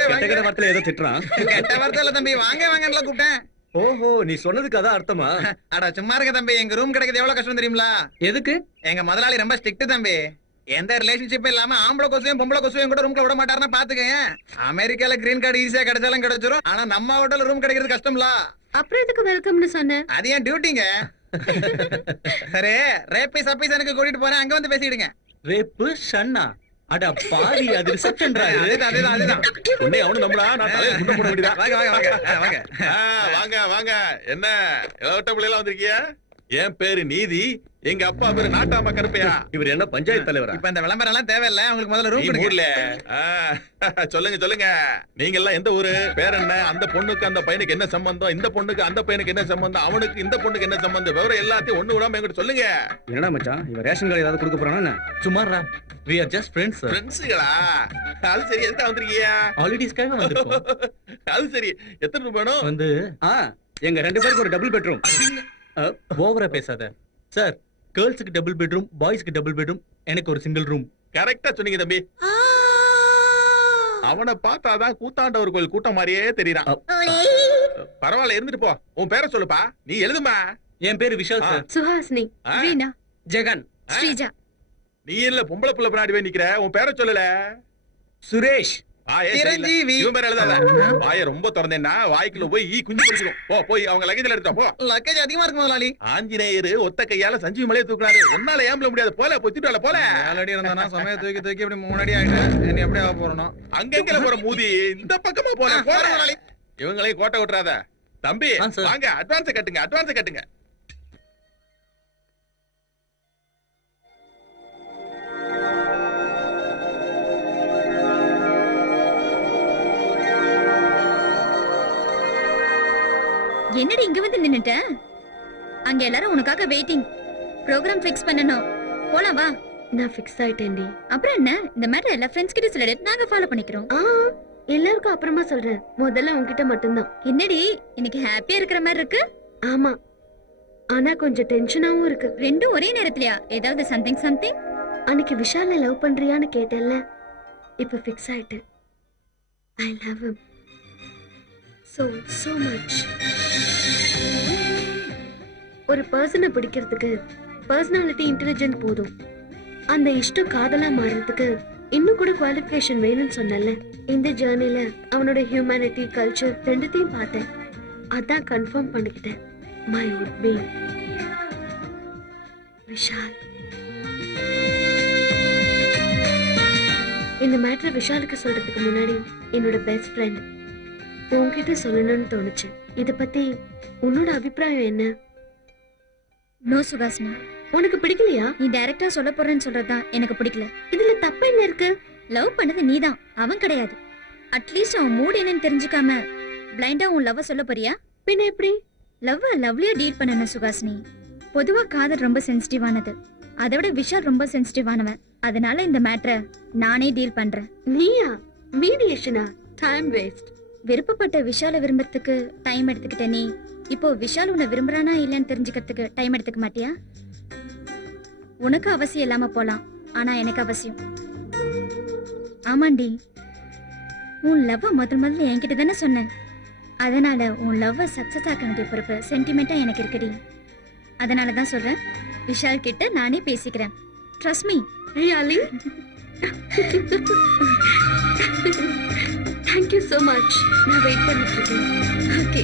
கெட்ட கெட்ட வார்த்தையில ஏதோ திட்டுறான். கெட்ட வார்த்தை இல்ல தம்பி, வாங்க வாங்கன்னு கூப்பிட்டேன். ஓஹோ, நீ சொன்னதுக்கு அதான் அர்த்தமா? அட சும்மா இருக்க தம்பி, எங்க ரூம் கிடைக்கிறது எவ்வளவு கஷ்டம் தெரியுங்களா? எதுக்கு? எங்க முதலாளி ரொம்ப ஸ்ட்ரிக்ட் தம்பி. எந்த ரிலேஷன்ஷிப் இல்லாம ஆம்பளை கொசுவையும் பொம்பளை கொசுவையும் கூட ரூம்ல விட மாட்டாருன்னா பாத்துக்கங்க. அமெரிக்கால கிரீன் கார்டு ஈஸியா கிடைச்சாலும் கிடைச்சிரும், ஆனா நம்ம ஹோட்டல்ல ரூம் கிடைக்கிறது கஷ்டம்ல. அப்புறம் எதுக்கு வெல்கம்னு சொன்ன? அது ஏன் டியூட்டிங்க. சரி, ரேப்பீஸ் அப்பீஸ் எனக்கு கூட்டிட்டு போறேன், அங்க வந்து பேசிடுங்க. ரேப்பு ஷன்னா? அட பாவி, அது ரிசெப்ஷன்டா இது. அதுதான் உன்னை அவனு நம்புடா, நான் தலையில குண்டை போட வேண்டியதா? வாங்க வாங்க வாங்க வாங்க. வாங்க வாங்க. என்ன இளவட்ட பிள்ளைலாம் வந்திருக்கியா? என் பேரு நீதி, எங்க அப்பா பேரு நாட்டாம கருப்பையா. இவர் என்ன பஞ்சாயத்து தலைவரா? இப்ப இந்த விளம்பரம் எல்லாம் தேவையில்ல, உங்களுக்கு முதல்ல நீ ரூம் கொடுங்க. ஊர்ல. சொல்லுங்க சொல்லுங்க, நீங்க எல்லாம் எந்த ஊரு? பேர் என்ன? அந்த பொண்ணுக்கு அந்த பையனுக்கு என்ன சம்பந்தம்? இந்த பொண்ணுக்கு அந்த பையனுக்கு என்ன சம்பந்தம்? அவனுக்கு இந்த பொண்ணுக்கு என்ன சம்பந்தம்? விவரம் எல்லாத்தையும் ஒண்ணு விடாம என்கிட்ட சொல்லுங்க. என்னடா மச்சான், இவன் ரேஷன் கார்டு ஏதாவது கொடுக்க போறானா? சுமாரா, we are just friends sir. ஃப்ரெண்ட்ஸுகளா? அது சரி, எதுக்கு வந்திருக்கீங்க? ஹாலிடேஸ்க்காக வந்திருக்கோம். அது சரி, எத்தனை ரூபாய் வேணும்? வந்து எங்க 2 பேருக்கு ஒரு டபுள் பெட்ரூம். ஓவரா பேசாத சார். கேர்ள்ஸுக்கு டபுள் பெட்ரூம், பாய்ஸ்க்கு டபுள் பெட்ரூம், எனக்கு ஒரு சிங்கிள் ரூம். கரெக்டா சொன்னீங்க தம்பி. அவனை பார்த்தாதான் கூத்தாண்டவர் கோயில் கூட்டம் மாதிரியே தெரியறான். பரவாயில்ல, இருந்துட்டு போ. உன் பேரை சொல்லுப்பா. நீ எழுதுமா. என் பேரு விஷால் சார். சுஹாசினி, ஆ. வீணா, ஜெகன். ஸ்ரீஜா. நீ இல்ல பொம்பளை பிள்ளை பின்னாடி போய் நிக்கிற. உன் பேரை சொல்லல. சுரேஷ். சிரஞ்சீவி. இவன் பேர் எழுதாத. வாயை ரொம்ப திறந்தேன்னா வாய்க்குள்ள போய் ஈ குஞ்சு பிடிச்சிடும். போ, போய் அவங்க லக்கேஜ்ல எடுத்தா போ. லக்கேஜ் அதிகமா இருக்கு முதலாளி. ஆஞ்சநேயர் ஒத்த கையால சஞ்சீவி மலையை தூக்குறாரு. ஒன்னால ஏம்பல முடியாது. போல போய் தூக்கிட்டு போல. 4 அடி இருந்தானா சமய தூக்கி தூக்கி அப்படி 3 அடி ஆயிட்டு நீ அப்படியே போறணும். அங்கங்க போற மூதி இந்த பக்கமா போல. போற முதலாளி. இவங்களையும் கோட்டை விட்டுறாத. தம்பி ஆ, சார். வாங்க, அட்வான்ஸ் கட்டுங்க, அட்வான்ஸ் கட்டுங்க. என்னடி இங்க வந்து நின்னுட்ட? அங்க எல்லாரும் உனக்காக வெயிட்டிங். ப்ரோகிராம் ஃபிக்ஸ் பண்ணனும். போலாம் வா. நான் ஃபிக்ஸ் ஆயிட்டேன்டி. அப்புறம் என்ன, இந்த மாதிரி எல்லா ஃப்ரெண்ட்ஸ் கிட்ட சொல்லிட்டு நாங்க ஃபாலோ பண்ணிக்கிறோம். எல்லாருக்கும் அப்புறமா சொல்றேன், முதல்ல உன்கிட்ட மட்டும்தான். என்னடி இன்னைக்கு ஹாப்பியா இருக்கிற மாதிரி இருக்கு? ஆமா, ஆனா கொஞ்சம் டென்ஷனாவும் இருக்கு. ரெண்டும் ஒரே நேரத்துலயா? ஏதாவது சம்திங்? அன்னைக்கு விஷால லவ் பண்றியான்னு கேட்டேன்ல, இப்ப ஃபிக்ஸ் ஆயிட்டேன். I love him so much. ஒரு பர்சனை பிடிக்கிறதுக்கு பர்சனாலிட்டி இன்டெலிஜென்ட் போதும். அந்த இஷ்டம் காதலா மாறுறதுக்கு இன்னும் கூட குவாலிஃபிகேஷன் வேணும்னு சொன்னல. இந்த ஜேர்னில அவனோட ஹியூமனிட்டி, கல்ச்சர் ரெண்டுத்தையும் பார்த்தேன். அதான் கன்ஃபார்ம் பண்ணிக்கிட்டேன். My would be Vishal. இந்த மேட்டரை விஷாலுக்கு சொல்றதுக்கு முன்னாடி என்னோட பெஸ்ட் ஃப்ரெண்ட் உன்கிட்ட சொல்லணும்னு தோணுச்சு. இத பத்தி உன்னோட அபிப்பிராயம் என்ன? நோ சுகாசினி, உனக்கு பிடிக்கலையா? நீ டைரக்டா சொல்ல போறேன்னு சொல்றதுதான் எனக்கு பிடிக்கல. இதுல தப்பு என்ன இருக்கு? லவ் பண்ணது நீதான், அவன் கிடையாது. அட்லீஸ்ட் அவன் மூட் என்னன்னு தெரிஞ்சுக்காம பிளைண்டா உன் லவ் சொல்ல போறியா? பின்ன எப்படி? லவ் லவ்லியா டீல் பண்ணணும் சுகாசினி. பொதுவா காதல் ரொம்ப சென்சிட்டிவானது. அதை விட விஷால் ரொம்ப சென்சிட்டிவானவன். அதனால இந்த மேட்டரை நானே டீல் பண்றேன். நீயா? மீடியேஷனா? Time waste. விருப்பப்பட்ட விஷால விரும்புறதுக்கு டைம் எடுத்துக்கிட்ட நீ இப்போ விஷால் உன்னை விரும்புறானா இல்லன்னு தெரிஞ்சுக்கிறதுக்கு டைம் எடுத்துக்க மாட்டியா? உனக்கு அவசியம் இல்லாம போலாம், ஆனா எனக்கு அவசியம். ஆமாண்டி, உன் லவ் முதல்ல என்கிட்ட தானே சொன்னேன். அதனால உன் லவ் சக்சஸ் ஆக்க வேண்டிய பொறுப்பு சென்டிமெண்டா எனக்கு இருக்குடி. அதனாலதான் சொல்றேன், விஷால் கிட்ட நானே பேசிக்கிறேன். Trust me. Really? Thank you so much. நான் வெயிட் பண்ணிட்டு இருக்கேன். ஓகே.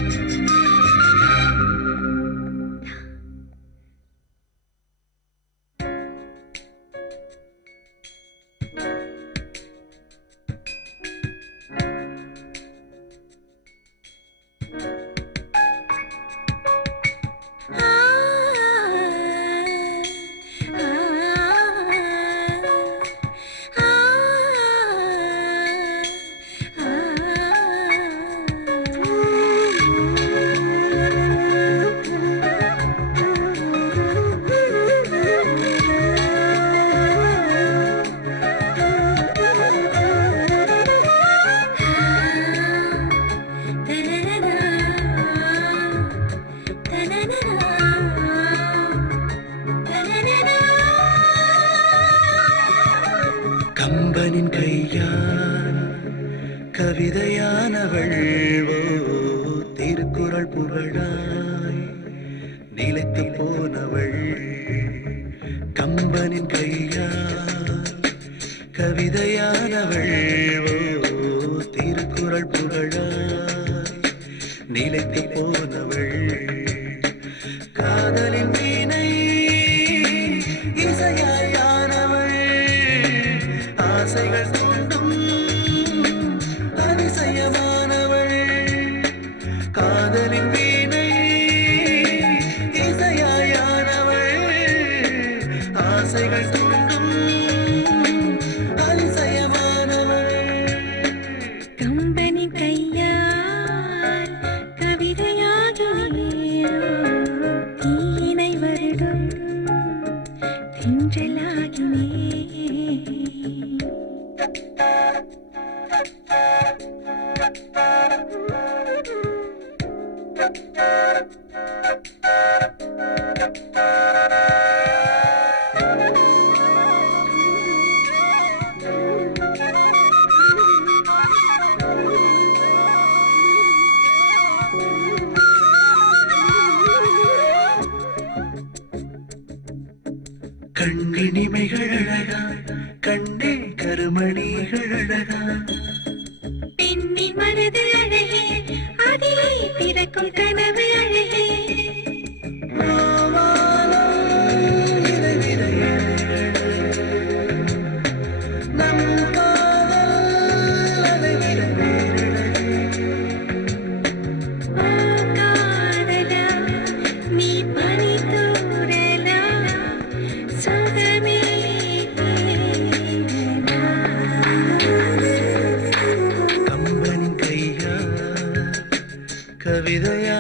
கம்பனின் கையால் கவிதையானவள் திருக்குறள் புகழாய் நிலைத்து போனவள். கம்பனின் கையால் கவிதையானவள் திருக்குறள் புகழாய் நிலைத்து போனவள். காதலின் வீணை இசையாயானவள், ஆசைகள் தூண்டும் அதிசயமானவள். காதலின் வீணை இசையாயானவள், ஆசைகள் தூண்டும் அதிசயமானவள். கம்பனி கையால் கவிதையாகி தீனை வருடும் தென்றலாகினே. கண்ணினிமைகள் அழகா, கண்ணே கருமணிகள் அழகா. பெண்ணின் மனது அழகே, அதிலே பிறக்கும் கனவு அழகே. நம் காதல் அலைவிட வேறழகே. ஓ காதலா, நீ பனி தூறலா, சுகமே கம்பன் கையா கவிதையா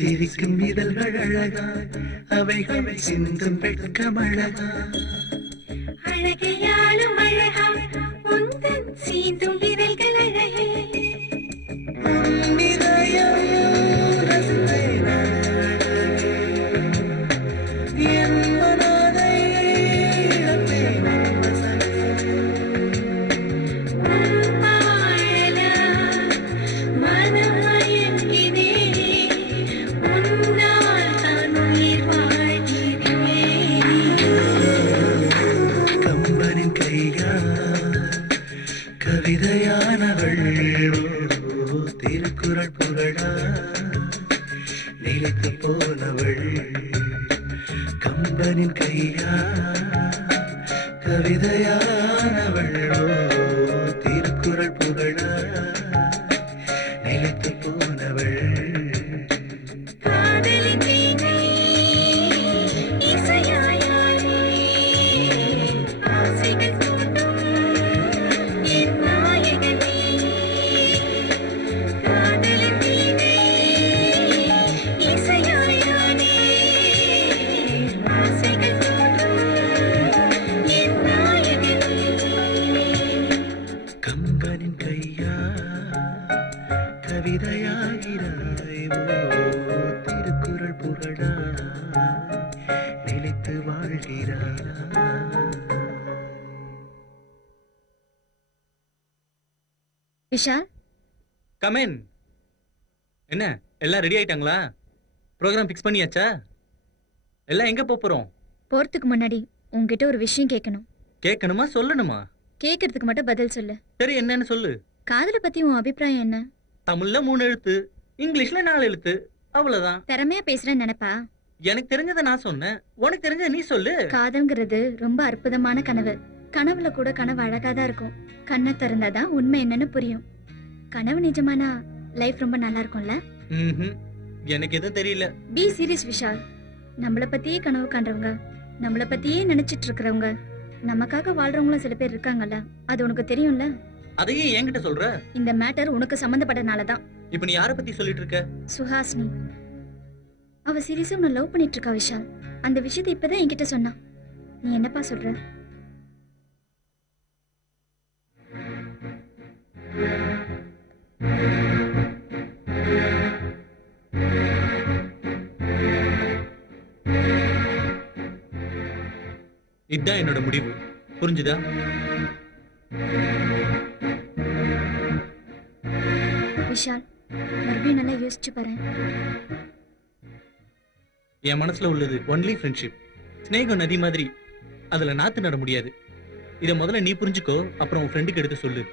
சிரிக்கும் இதழ்கள் அழகா அவைகள் சிந்தும் வெட்கம் அழகா அழகையாலும் அழகா உந்தன் சீந்தும் விரல்கள் அழகே உன் இதயம் ரசித்தே நான் என் மனதை இழந்தேன் உன் வசமே. வாழலா மனம் மயங்கினே உன்னால் தான் உயிர் வாழ்கிறேன் கம்பனின் கையா கவிதையானவள் ஓ, திருக்குறள் புகழா நிலைத்து போனவள் கம்பனின் கையா கவிதையானவள் ஓ, திருக்குறள் புகழா நிலைத்து போனவள் காதலின் வீணை இசையாயானே ஆசைகள் தூண்டும் என் நாயகனே காதலின் வீணை இசையாயானே ஆசைகள் தூண்டும் என் நாயகனே கம்பனின் கையா கவிதையாகிறாய் ஓ, திருக்குறள் புகழா நிலைத்து வாழ்கிறாய் விஷால் கமென். என்ன எல்லாம் ரெடி ஆயிட்டாங்களா? ப்ரோக்ராம் ஃபிக்ஸ் பண்ணியாச்சா? எல்லாம் எங்க போறோம்? போறதுக்கு முன்னாடி உன்கிட்ட ஒரு விஷயம் கேட்கணும். கேட்கணுமா சொல்லணுமா? கேட்கறதுக்கு மட்டும் பதில் சொல்லு. சரி, என்னன்னு சொல்லு. காதல பத்தி உன் அபிப்பிராயம் என்ன? தமிழ்ல 3 எழுத்து, இங்கிலீஷ்ல 4 எழுத்து, அவ்வளவுதான். திறமையா பேசுறேன்னு நினைப்பா? எனக்கு தெரிஞ்சதை நான் சொன்னேன், உனக்கு தெரிஞ்சதை நீ சொல்லு. காதல்ங்கிறது ரொம்ப அற்புதமான கனவு. கனவுல கூட கனவு அழகாதான் இருக்கும். கண்ணை திறந்தாதான் உண்மை என்னன்னு புரியும். கனவு நிஜமானா லைஃப் ரொம்ப நல்லா இருக்கும்ல? ம்ஹும். எனக்கு எதுவும் தெரியல. Be serious Vishal. நம்மள பத்தியே கனவு காண்றவங்க, நம்மள பத்தியே நினைச்சிட்டு இருக்கிறவங்க, நமக்காக வாழ்றவங்களும் சில பேர் இருக்காங்கல்ல, அது உனக்கு தெரியும்ல? அதையே என்கிட்ட சொல்ற? இந்த மேட்டர் உனக்கு சம்பந்தப்பட்டனாலதான். இப்ப நீ யார பத்தி சொல்லிட்டு இருக்க? சுஹாசினி. அவ சீரியஸா உன்னை லவ் பண்ணிட்டு இருக்கா விஷால். அந்த விஷயத்தை இப்பதான் என்கிட்ட சொன்னா. நீ என்னப்பா சொல்ற? இதுதான் என்னோட முடிவு. புரிஞ்சுதா? விஷால், மறுபடியும் நல்லா யோசிச்சு பாரு. என் மனசுல உள்ளது ஒன்லி ஃப்ரெண்ட்ஷிப். ஸ்நேகம் நதி மாதிரி, அதுல நாத்து நட முடியாது. இத முதல்ல நீ புரிஞ்சுக்கோ, அப்புறம் உன் ஃப்ரெண்டுக்கு எடுத்து சொல்லு.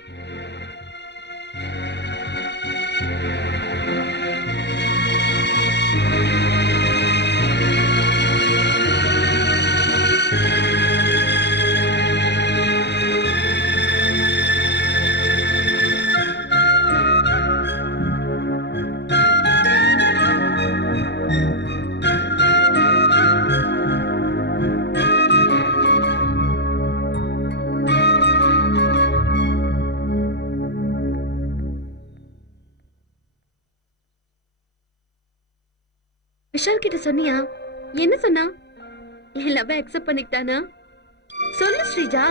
விஷால் கிட்ட சொன்னியா? என்ன சொன்னா? என் லவ் அக்செப்ட் பண்ணிட்டானா? சொல்லு ஸ்ரீஜா,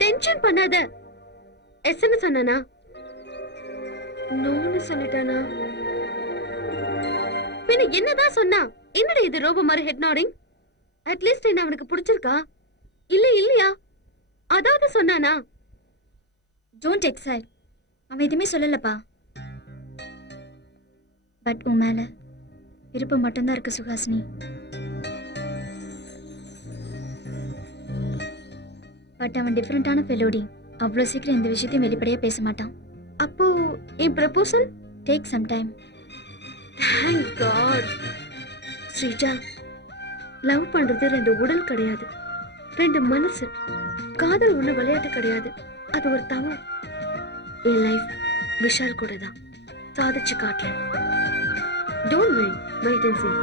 டென்ஷன் பண்ணாத. எஸ்ன்னு சொன்னானா? நோன்னு சொல்லிட்டானா? பின்ன என்னதான் சொன்னா? என்னடா இது ரோபோ மாதிரி ஹெட் நாடிங்? அட்லீஸ்ட் என்ன அவனுக்கு பிடிச்சிருக்கா? இல்ல இல்லையா? அதாவது சொன்னானா? Don't excite. அவன் எதுவுமே சொல்லலப்பா. பட் உன் மேல விருப்பம் மட்டும்தான் இருக்கு சுஹாசினி. பட் அவன் டிஃபரெண்டான ஃபெலோடி. அவ்வளவு சீக்கிரம் இந்த விஷயத்தையும் வெளிப்படையா பேச மாட்டான். அப்போ என் proposal take some time. Thank god. Srija, love பண்றது 2 உடல் கிடையாது, 2 மனசு. காதல் ஒண்ணு விளையாட்டு கிடையாது, அது ஒரு தவம். என் லைஃப் விஷால் கூட தான். சாதிச்சு காட்டேன். Don't mind, wait and see.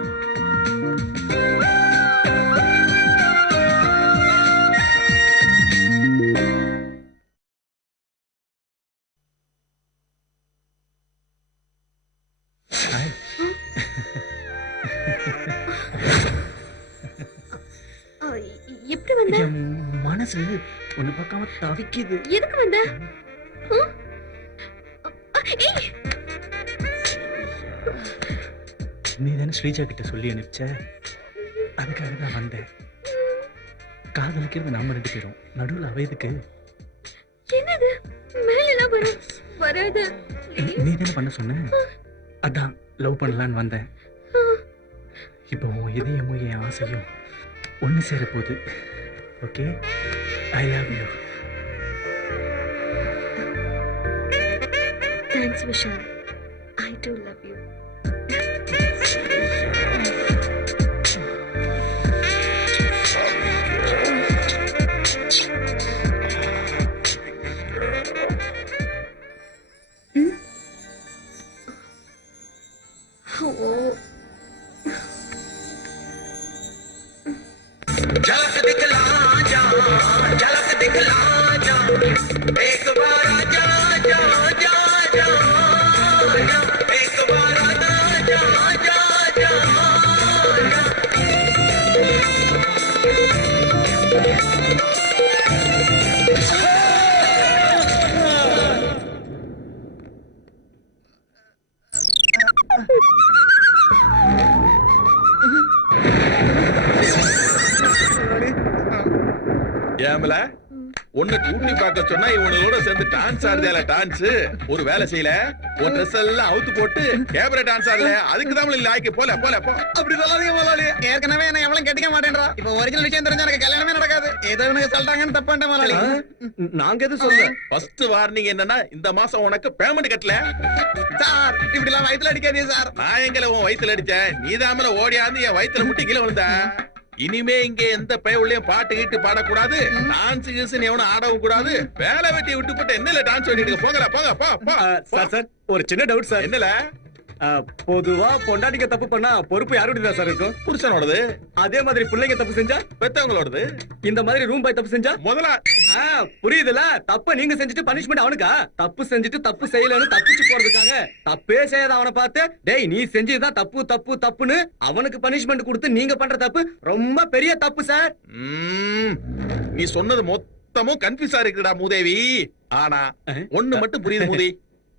எப்படி வந்த? என் மனசு ஒண்ணு பார்க்காம தவிக்குது. எதுக்கு வந்த? ஆ? ஏய், நீ தானே ஸ்ரீஜா கிட்ட சொல்லி அனுப்பிச்ச, அதுக்காக தான் வந்தேன். காதலிக்கிறது நாம 2 பேரும், நடுவுல அவ எதுக்கு? என்னது மேல எல்லாம் வராது. நீ தானே பண்ண சொன்ன, அதான் லவ் பண்ணலான்னு வந்தேன். இப்போ உன் இதயமும் என் ஆசையும் ஒண்ணு சேர போகுது. Okay, I love you. Thanks Vishal, I to love you. Oh. झलक दिखला जा, झलक दिखला जा, एक बार आजा, जा, जा, जा, एक बार आजा, जा, जा, जा। ஏமல உன்னை டூட்டி பார்க்க சொன்னா இவனோட சேர்ந்து டான்ஸ் ஆடுதியால டான்ஸ் ஒரு வேலை செய்யல ஒரு ட்ரெஸ் எல்லாம் அவுத்து போட்டு கேபரே டான்ஸ் ஆடல அதுக்கு தான் லாய்க்கு போல போல போ. அப்படி சொல்லாதீங்க முதலாளி. ஏற்கனவே என்ன எவ்வளவு கெட்டிக்க மாட்டேன்றா. இப்ப ஒரிஜினல் விஷயம் தெரிஞ்சா எனக்கு கல்யாணமே நடக்காது. ஏதோ இவனுக்கு சொல்றாங்கன்னு தப்பான்ட்டேன் முதலாளி. நாங்க எது சொல்ல. ஃபர்ஸ்ட் வார்னிங் என்னன்னா இந்த மாசம் உனக்கு பேமெண்ட் கட்டல. சார் இப்படி எல்லாம் வயித்துல அடிக்காதீங்க சார். நான் எங்கல உன் வயித்துல அடிச்சேன், நீதாமல ஓடியாந்து என் வயித்துல முட்டி கீழே விழுந்த. இனிமே இங்க எந்த பயவுள்ளயும் பாட்டு கீட்டு பாடக்கூடாது, டான்ஸ் கீஸ் எவனும் ஆடவும் கூடாது. வேலை வெட்டி விட்டு போட்டு என்னல டான்ஸ் ஆடிட்டு போங்கல போங்க போ போ. சார் சார் ஒரு சின்ன டவுட் சார். என்னல பொதுவா பொண்டாட்டிக்க தப்பு பண்ணா பொறுப்பு யாருடைய தான் சார் இருக்கும்? புருஷனோடது. அதே மாதிரி பிள்ளைங்க தப்பு செஞ்சா பெத்தவங்களோடது. இந்த மாதிரி ரூம் பாய் தப்பு செஞ்சா முதல்ல புரியுதுல? தப்ப நீங்க செஞ்சுட்டு பனிஷ்மெண்ட் அவனுக்கா? தப்பு செஞ்சுட்டு தப்பு செய்யலன்னு தப்பிச்சு போறதுக்காக தப்பே செய்யாத அவனை பார்த்து டேய் நீ செஞ்சதுதான் தப்பு தப்பு தப்புன்னு அவனுக்கு பனிஷ்மெண்ட் கொடுத்து நீங்க பண்ற தப்பு ரொம்ப பெரிய தப்பு சார். நீ சொன்னது மொத்தமும் கன்ஃபியூஸா இருக்குடா மூதேவி. ஆனா ஒண்ணு மட்டும் புரியுது மூதி.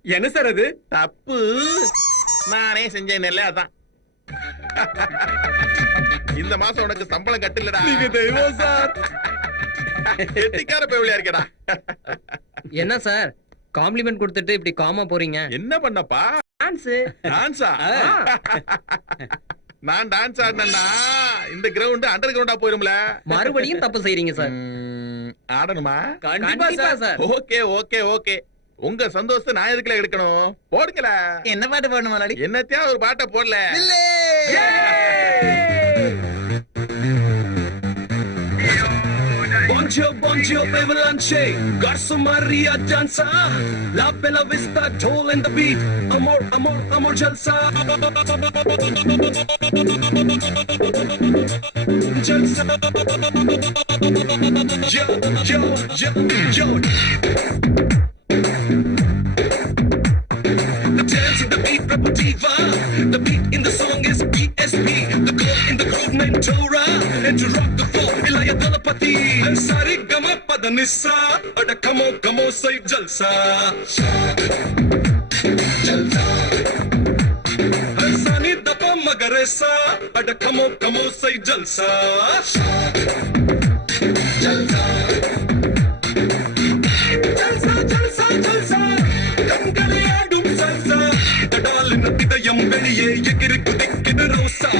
என்ன சார் அது? தப்பு நானே செஞ்சேன். அதான் இந்த மாசம் உனக்கு சம்பளம் கட்டலடா. நீங்க தெய்வம் சார். எட்டிக்கார பேவலியா இருக்கடா. என்ன சார் காம்ப்ளிமெண்ட் கொடுத்துட்டு இப்படி காமா போறீங்க? என்ன பண்ணப்பா? டான்ஸ். டான்ஸா? நான் டான்ஸ் ஆடினா இந்த கிரவுண்ட் அண்டர் கிரவுண்டா போயிரும்ல. மறுபடியும் தப்பு செய்றீங்க சார். ஆடணுமா? கண்டிப்பா சார். Okay okay okay. உங்க சந்தோஷத்தை நான் எதுக்குல எடுக்கணும்? போடுங்கள. என்ன பாட்டு போடணும் முதலாளி? என்னத்தையா ஒரு பாட்டை போடல. Bonjour, Avalanche, Garso Maria Jansa, La Bella Vista, Toll and the Beat, Amor, Amor, Amor Jalsa. Jalsa. Yo, yo, yo, yo. The dance in the beat, Rebel Diva. The beat in the song is ESP. The girl in the groove named Tora. And to rock the floor, Ilaya Dalapati. And Sari Gama Padanissa. Ada Kamo Kamo Say Jalsa. Jalsa. And Sani Dapa Magaresa. Ada Kamo Kamo Say Jalsa. Jalsa. Jalsa, Jalsa, Jalsa. கண்களையாடும் சல்சா தடாலின் இதயம் வெளியே எகிரி குதிக்கிது ரோசா.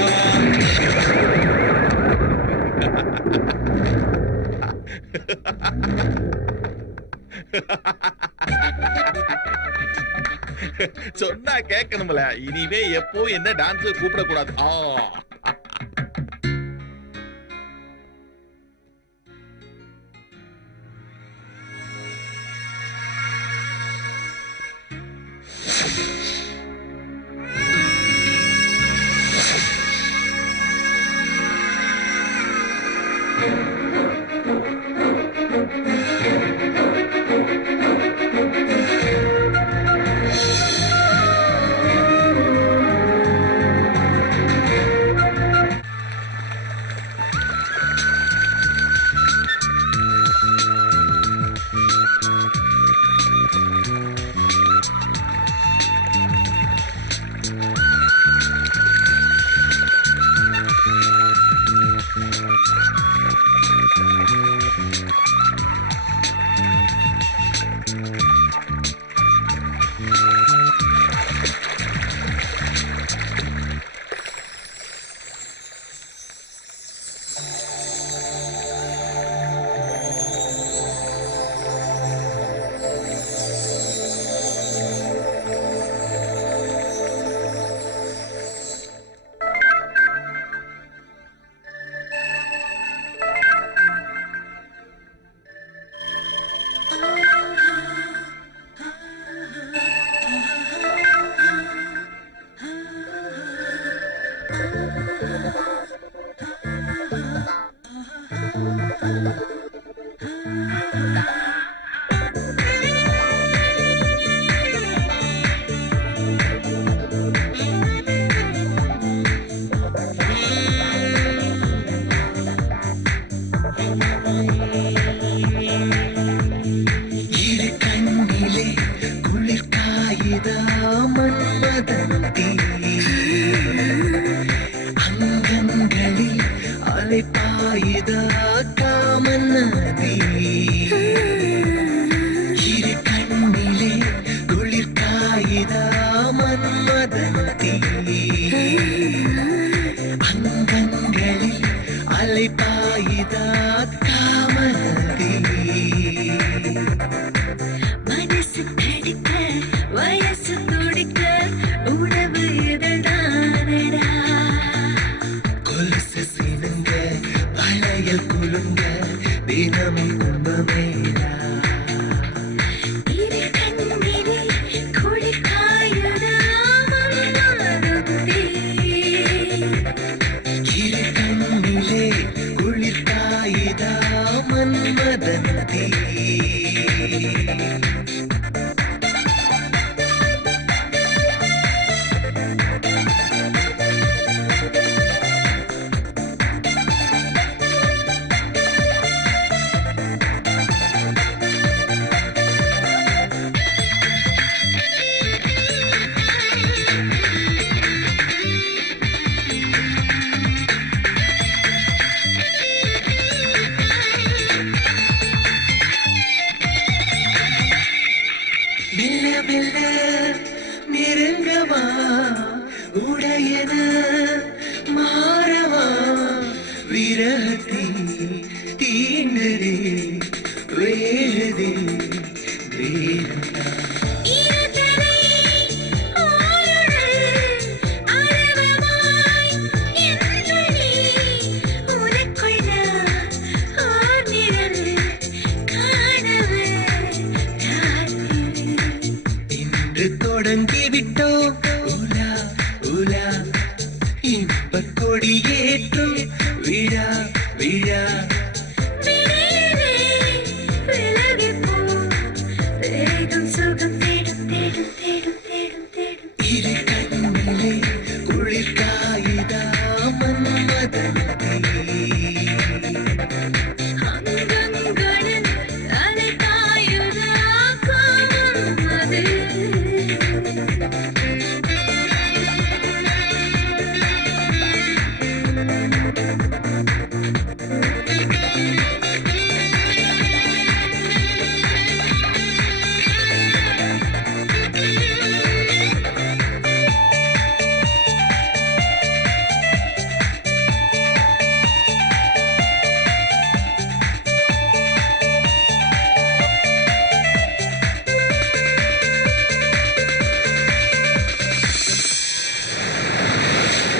சொன்னா கேட்கணும்ல. இனிமே எப்போ என்ன டான்ஸ் கூப்பிடக்கூடாது. மன்மதந்தி அங்கங்களில் அலைப்பாயுதா காமன் நதி இரு கண்ணிலே குளிர் காயுதா மன்மதந்தி அங்கங்களில் அலைப்பாயுதா காமநதி மனசு தடுக்க வயசு துடிக்க உணவு இதழ்தானடா கொலுசு சினுங்க வளையல் குலுங்க தினமும் கும்பமேளா இரு கண்ணிலே குளிர் காயுதா மன்மதந்தி இரு கண்ணிலே குளிர் காயுதா மன்மதந்தி மெல்ல மெல்ல நெருங்கவா உடையன மாறவா விரகத்தி தீண்டதே வேதே வேதா இருதலை ஆயுள் அரவமாய் என்னுள்ளே உனக்குள்ள ஆர்நிழல் காணவே காத்திரு இன்று தொடங்கிவிட்டோம் உலா உலா இன்ப கொடியேற்றும் விழா விழா விளையவே விலகிப் போ வேகம் சுகம் தேடும் தேடும் தேடும் தேடும் தேடும் இரு கண்ணிலே குளிர் காயுதா மன்மதந்தி அங்கங்களில் அலைபாயுதா காமநதி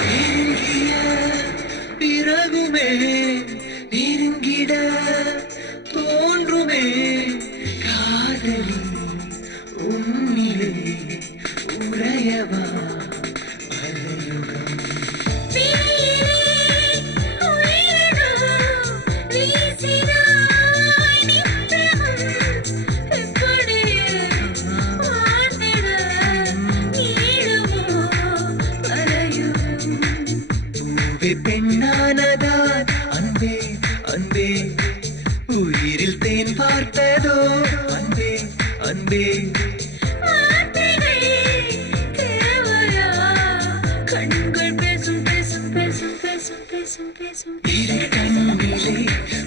நெருங்கிய பிறகுமே நெருங்கிட தோன்றுமே காதலி உன்னிலே உறையவா அலையுகம் விழியிலே உயிரினும் வீசினாய் நித்தமும் எப்படியே வாழ்ந்திட நீளுமோ வரையும் பூவே பெண்ணானதால் அன்பே அன்பே உயிரில் தேன் பார்த்ததோ அன்பே அன்பே வார்த்தைகள் தேவையா கண்கள் பேசும் பேசும் பேசும் பேசும் பேசும் பேசும் இரு கண்ணிலே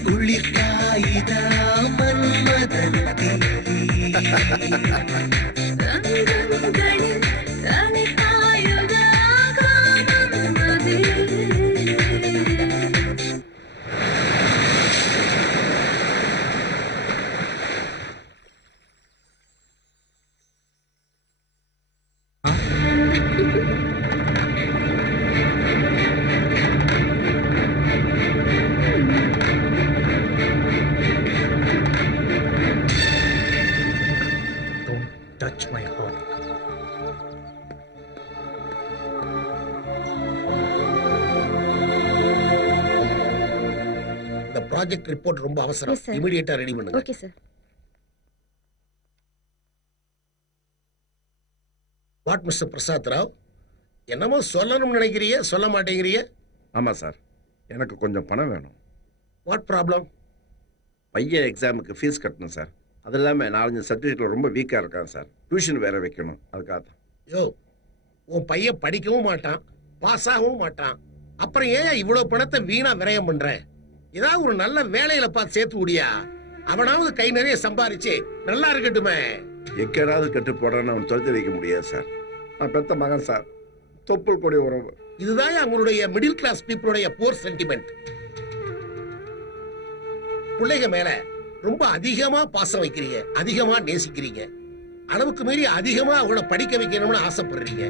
குளிர் காயுதா மன்மதந்தி அங்கங்களில் அலைபாயுதா காமநதி Don't touch my heart. இந்த ப்ராஜெக்ட் ரிப்போர்ட் ரொம்ப அவசரம். Yes, sir. இமிடியேட்டா ரெடி பண்ணுங்க. Okay sir what mister Prasad Rao, என்னமோ சொல்லணும்னு நினைக்கிறீங்க, சொல்ல மாட்டேங்கிறீங்க. ஆமா சார், எனக்கு கொஞ்சம் பணம் வேணும். What problem? பையன் எக்ஸாமுக்கு ஃபீஸ் கட்டணும் சார். அது இல்லாமல் 4-5 சப்ஜெக்டில் ரொம்ப வீக்காக இருக்கான் சார். டியூஷன் வேற வைக்கணும், அதுக்காக தான். யோ, உன் பையன் படிக்கவும் மாட்டான் பாஸ் ஆகவும் மாட்டான். அப்புறம் ஏன் இவ்வளவு பணத்தை வீணா விரயம் பண்ற? ஏதாவது ஒரு நல்ல வேலையில பார்த்து சேர்த்து விடியா. அவனாவது கை நிறைய சம்பாரிச்சு நல்லா இருக்கட்டுமே. எக்கேடாவது கட்டு போடுறேன்னு அவன் துரத்தி வைக்க முடியாது சார். நான் பெத்த மகன் சார், தொப்புள் கொடி உறவு. இதுதான் அவங்களுடைய மிடில் கிளாஸ் பீப்புளுடைய போர் சென்டிமெண்ட். பிள்ளைங்க மேல ரொம்ப அதிகமா பாசம் வைக்கிறீங்க, அதிகமா நேசிக்கிறீங்க, அளவுக்கு மீறி அதிகமா அவங்கள படிக்க வைக்கணும்னு ஆசைப்படுறீங்க.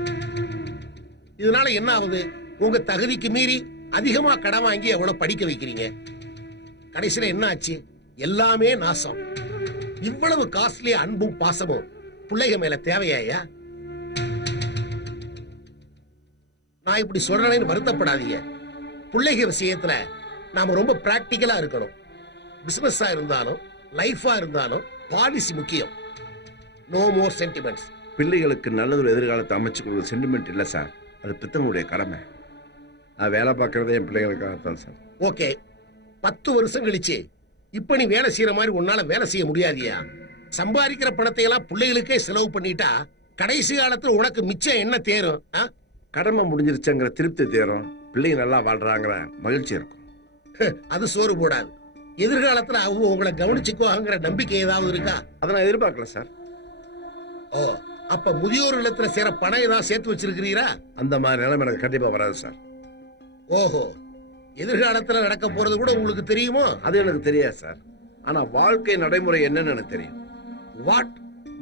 இதனால என்ன ஆகுது? உங்க தகுதிக்கு மீறி அதிகமா கடன் வாங்கி அவங்கள படிக்க வைக்கிறீங்க. கடைசியில என்ன ஆச்சு? எல்லாமே நாசம். இவ்வளவு காஸ்ட்லி அன்பும் பாசமும் பிள்ளைங்க மேல தேவையாயா? நான் இப்படி சொல்றேன்னு வருத்தப்படாதீங்க. பிள்ளைங்க விஷயத்துல நாம ரொம்ப பிராக்டிக்கலா இருக்கணும். பிசினஸா இருந்தாலும் லைஃபா இருந்தாலும் பாலிசி முக்கியம். No more sentiments. பிள்ளைகளுக்கு நல்லதொரு எதிர்காலத்தை அமைச்சு கொடுக்குற சென்டிமெண்ட் இல்லை சார், அது பித்தனுடைய கடமை. நான் வேலை பார்க்கறதே என் பிள்ளைகளுக்காகத்தான் சார். ஓகே, 10 வருஷம் கழிச்சு இப்ப நீ வேலை செய்யற மாதிரி உன்னால வேலை செய்ய முடியாதியா? சம்பாதிக்கிற பணத்தை எல்லாம் பிள்ளைகளுக்கே செலவு பண்ணிட்டா கடைசி காலத்துல உனக்கு மிச்சம் என்ன தேரும்? கடமை முடிஞ்சிருச்சுங்கிற திருப்தி தேரும், பிள்ளைங்க நல்லா வாழ்றாங்கிற மகிழ்ச்சி இருக்கும். அது சோறு போடாது. எதிர்காலத்துல அவங்க உங்களை கவனிச்சுக்குவாங்கிற நம்பிக்கை ஏதாவது இருக்கா? அதை நான் எதிர்பார்க்கல சார். ஓ, அப்ப முதியோர் இல்லத்துல சேர பணம் ஏதாவது சேர்த்து வச்சிருக்கிறீரா? அந்த மாதிரி நிலைமை எனக்கு கண்டிப்பா வராது சார். ஓஹோ, எதிர்காலத்துல நடக்க போறது கூட உங்களுக்கு தெரியுமோ? அது எனக்கு தெரியாது சார். ஆனா வாழ்க்கை நடைமுறை என்னன்னு எனக்கு தெரியும். வாட்?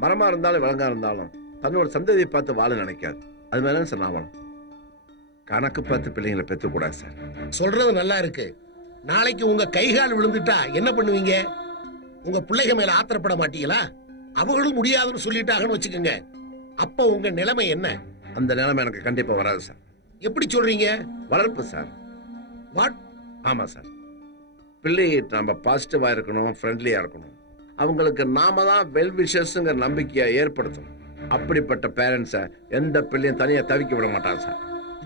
மரமா இருந்தாலும் விலங்கா இருந்தாலும் தன்னோட சந்ததியை பார்த்து வாழ நினைக்காது. அது மாதிரி சார் நான் வாழும். கணக்கு பார்த்து பிள்ளைங்களை பெற்றக்கூடாது சார். சொல்றது நல்லா இருக்கு. நாளைக்கு உங்க கைகால் விழுந்துட்டா என்ன பண்ணுவீங்க? உங்க பிள்ளைங்க மேல ஆத்திரப்பட மாட்டீங்களா? அவங்களும் முடியாதுன்னு சொல்லிட்டாங்கன்னு வச்சுக்கோங்க, அப்ப உங்க நிலைமை என்ன? அந்த நிலைமை எனக்கு கண்டிப்பா வராது சார். எப்படி சொல்றீங்க? வளர்ப்பு சார். வாட்? ஆமா சார். பிள்ளை நம்ம பாசிட்டிவா இருக்கணும், ஃப்ரெண்ட்லியா இருக்கணும். அவங்களுக்கு நாம தான் வெல் விஷஸ்ங்கிற நம்பிக்கையை ஏற்படுத்தணும். அப்படிப்பட்ட பேரண்ட்ஸை எந்த பிள்ளையும் தனியா தவிக்க விட மாட்டாங்க சார்.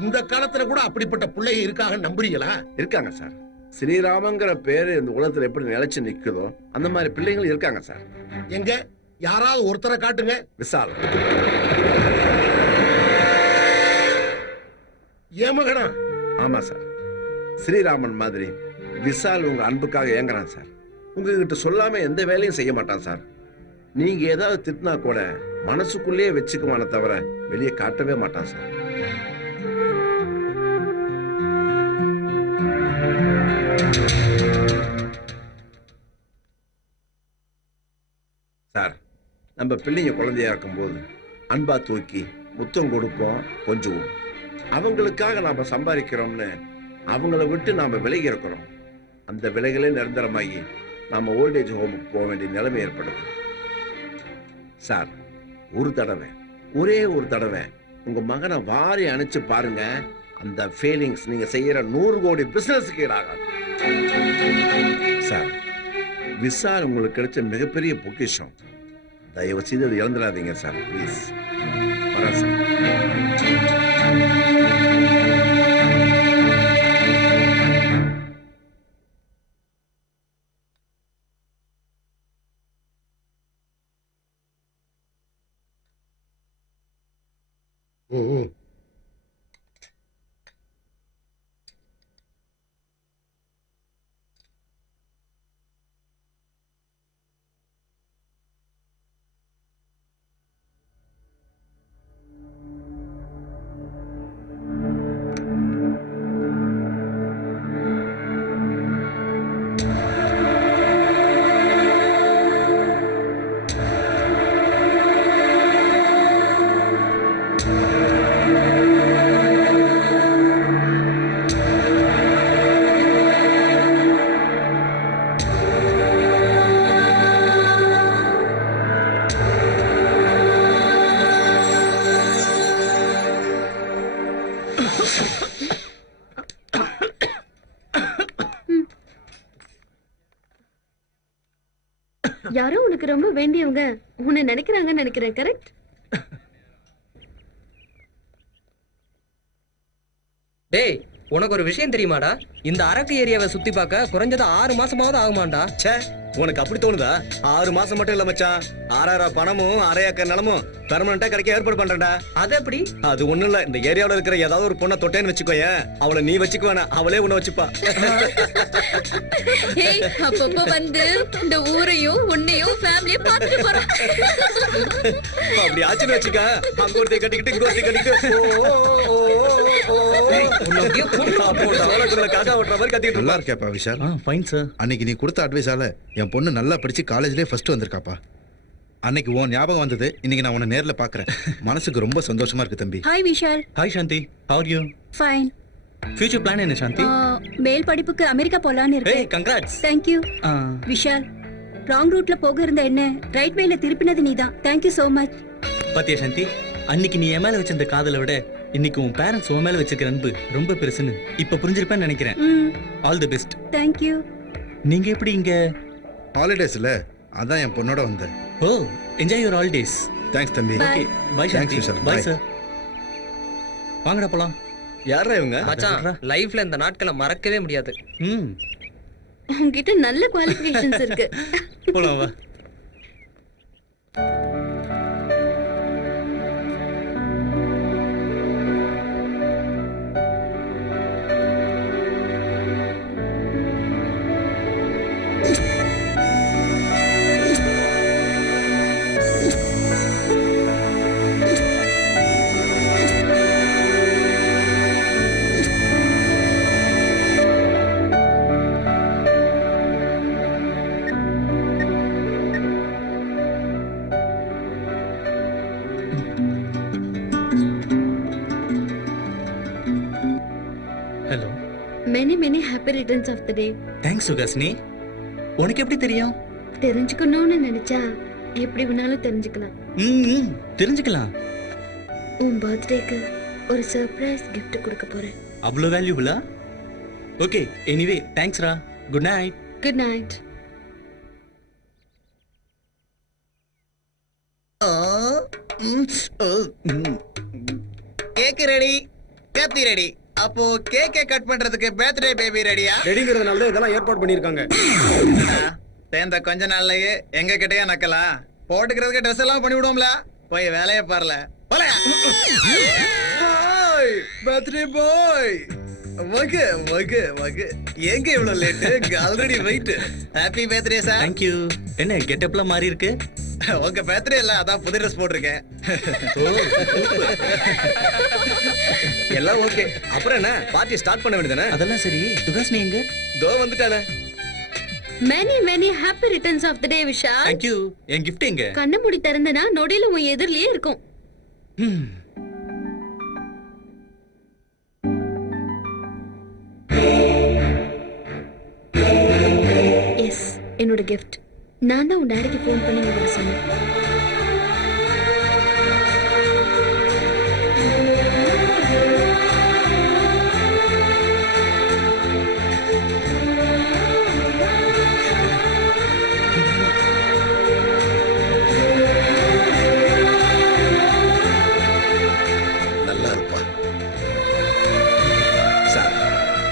இந்த காலத்துல கூட அப்படிப்பட்ட பிள்ளைங்க இருக்காங்க, நம்புறீங்களா? இருக்காங்க சார். ஸ்ரீராமங்கிற பேரு இந்த உலகத்துல எப்படி நிலைச்சு நிக்குதோ அந்த மாதிரி பிள்ளைங்களும் இருக்காங்க சார். எங்க யாராவது ஒருத்தரை காட்டுங்க. விசால். ஏமகனா? ஆமா சார். ஸ்ரீராமன் மாதிரி விசால் உங்க அன்புக்காக ஏங்குறான் சார். உங்ககிட்ட சொல்லாம எந்த வேலையும் செய்ய மாட்டான் சார். நீங்க ஏதாவது திட்டினா கூட மனசுக்குள்ளேயே வச்சுக்குவான தவிர வெளியே காட்டவே மாட்டான் சார். சார், நம்ம பிள்ளைங்க குழந்தையா இருக்கும்போது அன்பா தூக்கி முத்தம் கொடுப்போம், கொஞ்சுவோம். அவங்களுக்காக நாம சம்பாதிக்கிறோம்னு அவங்கள விட்டு நாம விலகி இருக்கிறோம். அந்த விலைகளே நிரந்தரமாகி நாம ஓல்டேஜ் ஹோமுக்கு போக வேண்டிய நிலைமை ஏற்படுது சார். ஒரு தடவை, ஒரே ஒரு தடவை உங்க மகனை வாரி அணைச்சு பாருங்க. அந்த ஃபீலிங்ஸ் நீங்க செய்யற 100 கோடி பிசினஸ்க்கு ஈடாகாது சார். விசால் உங்களுக்கு கிடைச்ச மிகப்பெரிய பொக்கிஷம். தயவு செய்து அதை இழந்துடாதீங்க சார், ப்ளீஸ். வரேன் சார். ம். யாரோ உனக்கு ரொம்ப வேண்டியவங்க உன்னை நினைக்கிறாங்கன்னு நினைக்கிறேன். கரெக்ட்? டேய், உனக்கு ஒரு விஷயம் தெரியுமாடா இந்த அரக்கு ஏரியாவை சுத்தி பார்க்க குறைஞ்சது 6 மாசமாவது ஆகுமாண்டா. ச்சே உனக்கு அப்படி தோணுதா? 6 மாசம் மட்டும் இல்ல மச்சான், 6,000 பணமும் 1/2 ஏக்கர் நிலமும் பெர்மனண்டா கிடைக்க ஏற்பாடு பண்றேன்டா. அது எப்படி? அது ஒண்ணும் இல்ல, இந்த ஏரியாவுல இருக்கிற ஏதாவது ஒரு பொண்ணை தொட்டேன்னு வச்சுக்கோயேன், அவளை நீ வச்சுக்க வேணாம், அவளே உன்னை வச்சுப்பா. ஏய் அப்பப்ப வந்து இந்த ஊரையும் உன்னையும் ஃபேமிலியை பார்த்துட்டு போறான். அப்படி ஆச்சுன்னு வச்சுக்க, அங்க ஒருத்தைய கட்டிக்கிட்டு இங்க ஒருத்தைய கட்டிக்கிட்டு காக்கா ஓட்டுற மாதிரி கத்திக்கிட்டு நல்லா இருப்பா. இருக்கியாப்பா விஷால்? Fine sir. அன்னைக்கு நீ கொடுத்த அட்வைஸால என் பொண்ணு நல்லா படிச்சு காலேஜ்லயே ஃபர்ஸ்ட் வந்திருக்காப்பா. அன்னைக்கு உன் ஞாபகம் வந்தது, இன்னைக்கு நான் உன்னை நேர்ல பாக்குறேன். மனசுக்கு ரொம்ப சந்தோஷமா இருக்கு தம்பி. Hi Vishal. Hi Shanti, how are you? Fine. Future plan என்ன சாந்தி? மேல் படிப்புக்கு அமெரிக்கா போலான்னு ஏய் congrats. Thank you Vishal. Wrong ரூட்ல போக இருந்த என்ன ரைட் வேல திருப்பினது நீதான். Thank you so much. பாத்தியா சாந்தி, அன்னைக்கு நீ என் மேல வச்சிருந்த காதலை விட இன்னைக்கு உன் பேரண்ட்ஸ் உன் மேல வச்சிருக்கிற அன்பு ரொம்ப பெருசுன்னு இப்ப புரிஞ்சிருப்பேன்னு நினைக்கிறேன். All the best. Thank you. நீங்க எப்படி இங்க? ஹாலிடேஸ்ல அதான் என் பொண்ணோட வந்தேன். Oh enjoy your holidays. Thanks தம்பி. Bye. Bye Thanks, Shanti. Vishal. Bye Bye. Sir. வாங்கடா போலாம். யாரா இவங்க? மச்சான் லைஃப்ல இந்த நாட்களை மறக்கவே முடியாது. உன்கிட்ட நல்ல குவாலிஃபிகேஷன்ஸ் இருக்கு. போலாம் வா. Hello. many happy returns of the day. Thanks Suhasini. உனக்கு எப்படி தெரியும்? தெரிஞ்சுக்கணும்னு நினைச்சா எப்படி வேணாலும் தெரிஞ்சுக்கலாம். தெரிஞ்சுக்கலாம். உன் பர்த்டேக்கு ஒரு சர்ப்ரைஸ் gift கொடுக்க போறேன். அவ்வளவு வேல்யூபிளா? ஓகே எனிவே தேங்க்ஸ் ரா. Good night. Good night. Cake ready, Kathy ready. அப்போ கேக்கை கட் பண்றதுக்கு பர்த்டே பேபி ரெடியா? ரெடிங்கிறதுனால தான் இதெல்லாம் ஏற்பாடு பண்ணிருக்காங்க. சேர்ந்த கொஞ்ச நாள்லயே எங்க கிட்டயே நக்கலாம். போட்டுக்கிறதுக்கு ட்ரெஸ் எல்லாம் பண்ணி விடுவோம்ல. போய் வேலையை பாருல. பர்த்டே பாய் வகு வகு வகு. எங்க இவ்வளவு late? Already wait. Happy birthday sir. Thank you. என்ன கெட்டப்ல மாறி இருக்கு? உங்க பர்த்டே இல்ல, அதான் புது ட்ரெஸ் போட்டிருக்கேன். எல்லாம் ஓகே, அப்புறம் என்ன பார்ட்டி ஸ்டார்ட் பண்ண வேண்டியதானே? அதெல்லாம் சரி, சுகாசினி எங்க? தோ வந்துட்டானே. many happy returns of the day Vishal. Thank you. N gift எங்க? கண்ண மூடி திறந்தனா நொடியில உன் எதிரிலேயே இருக்கும். எஸ் என்னோட gift. நான் தான் உன் டாடிக்கு ஃபோன் பண்ணி இங்க வர சொன்னேன். நல்லா இருப்பா சார்.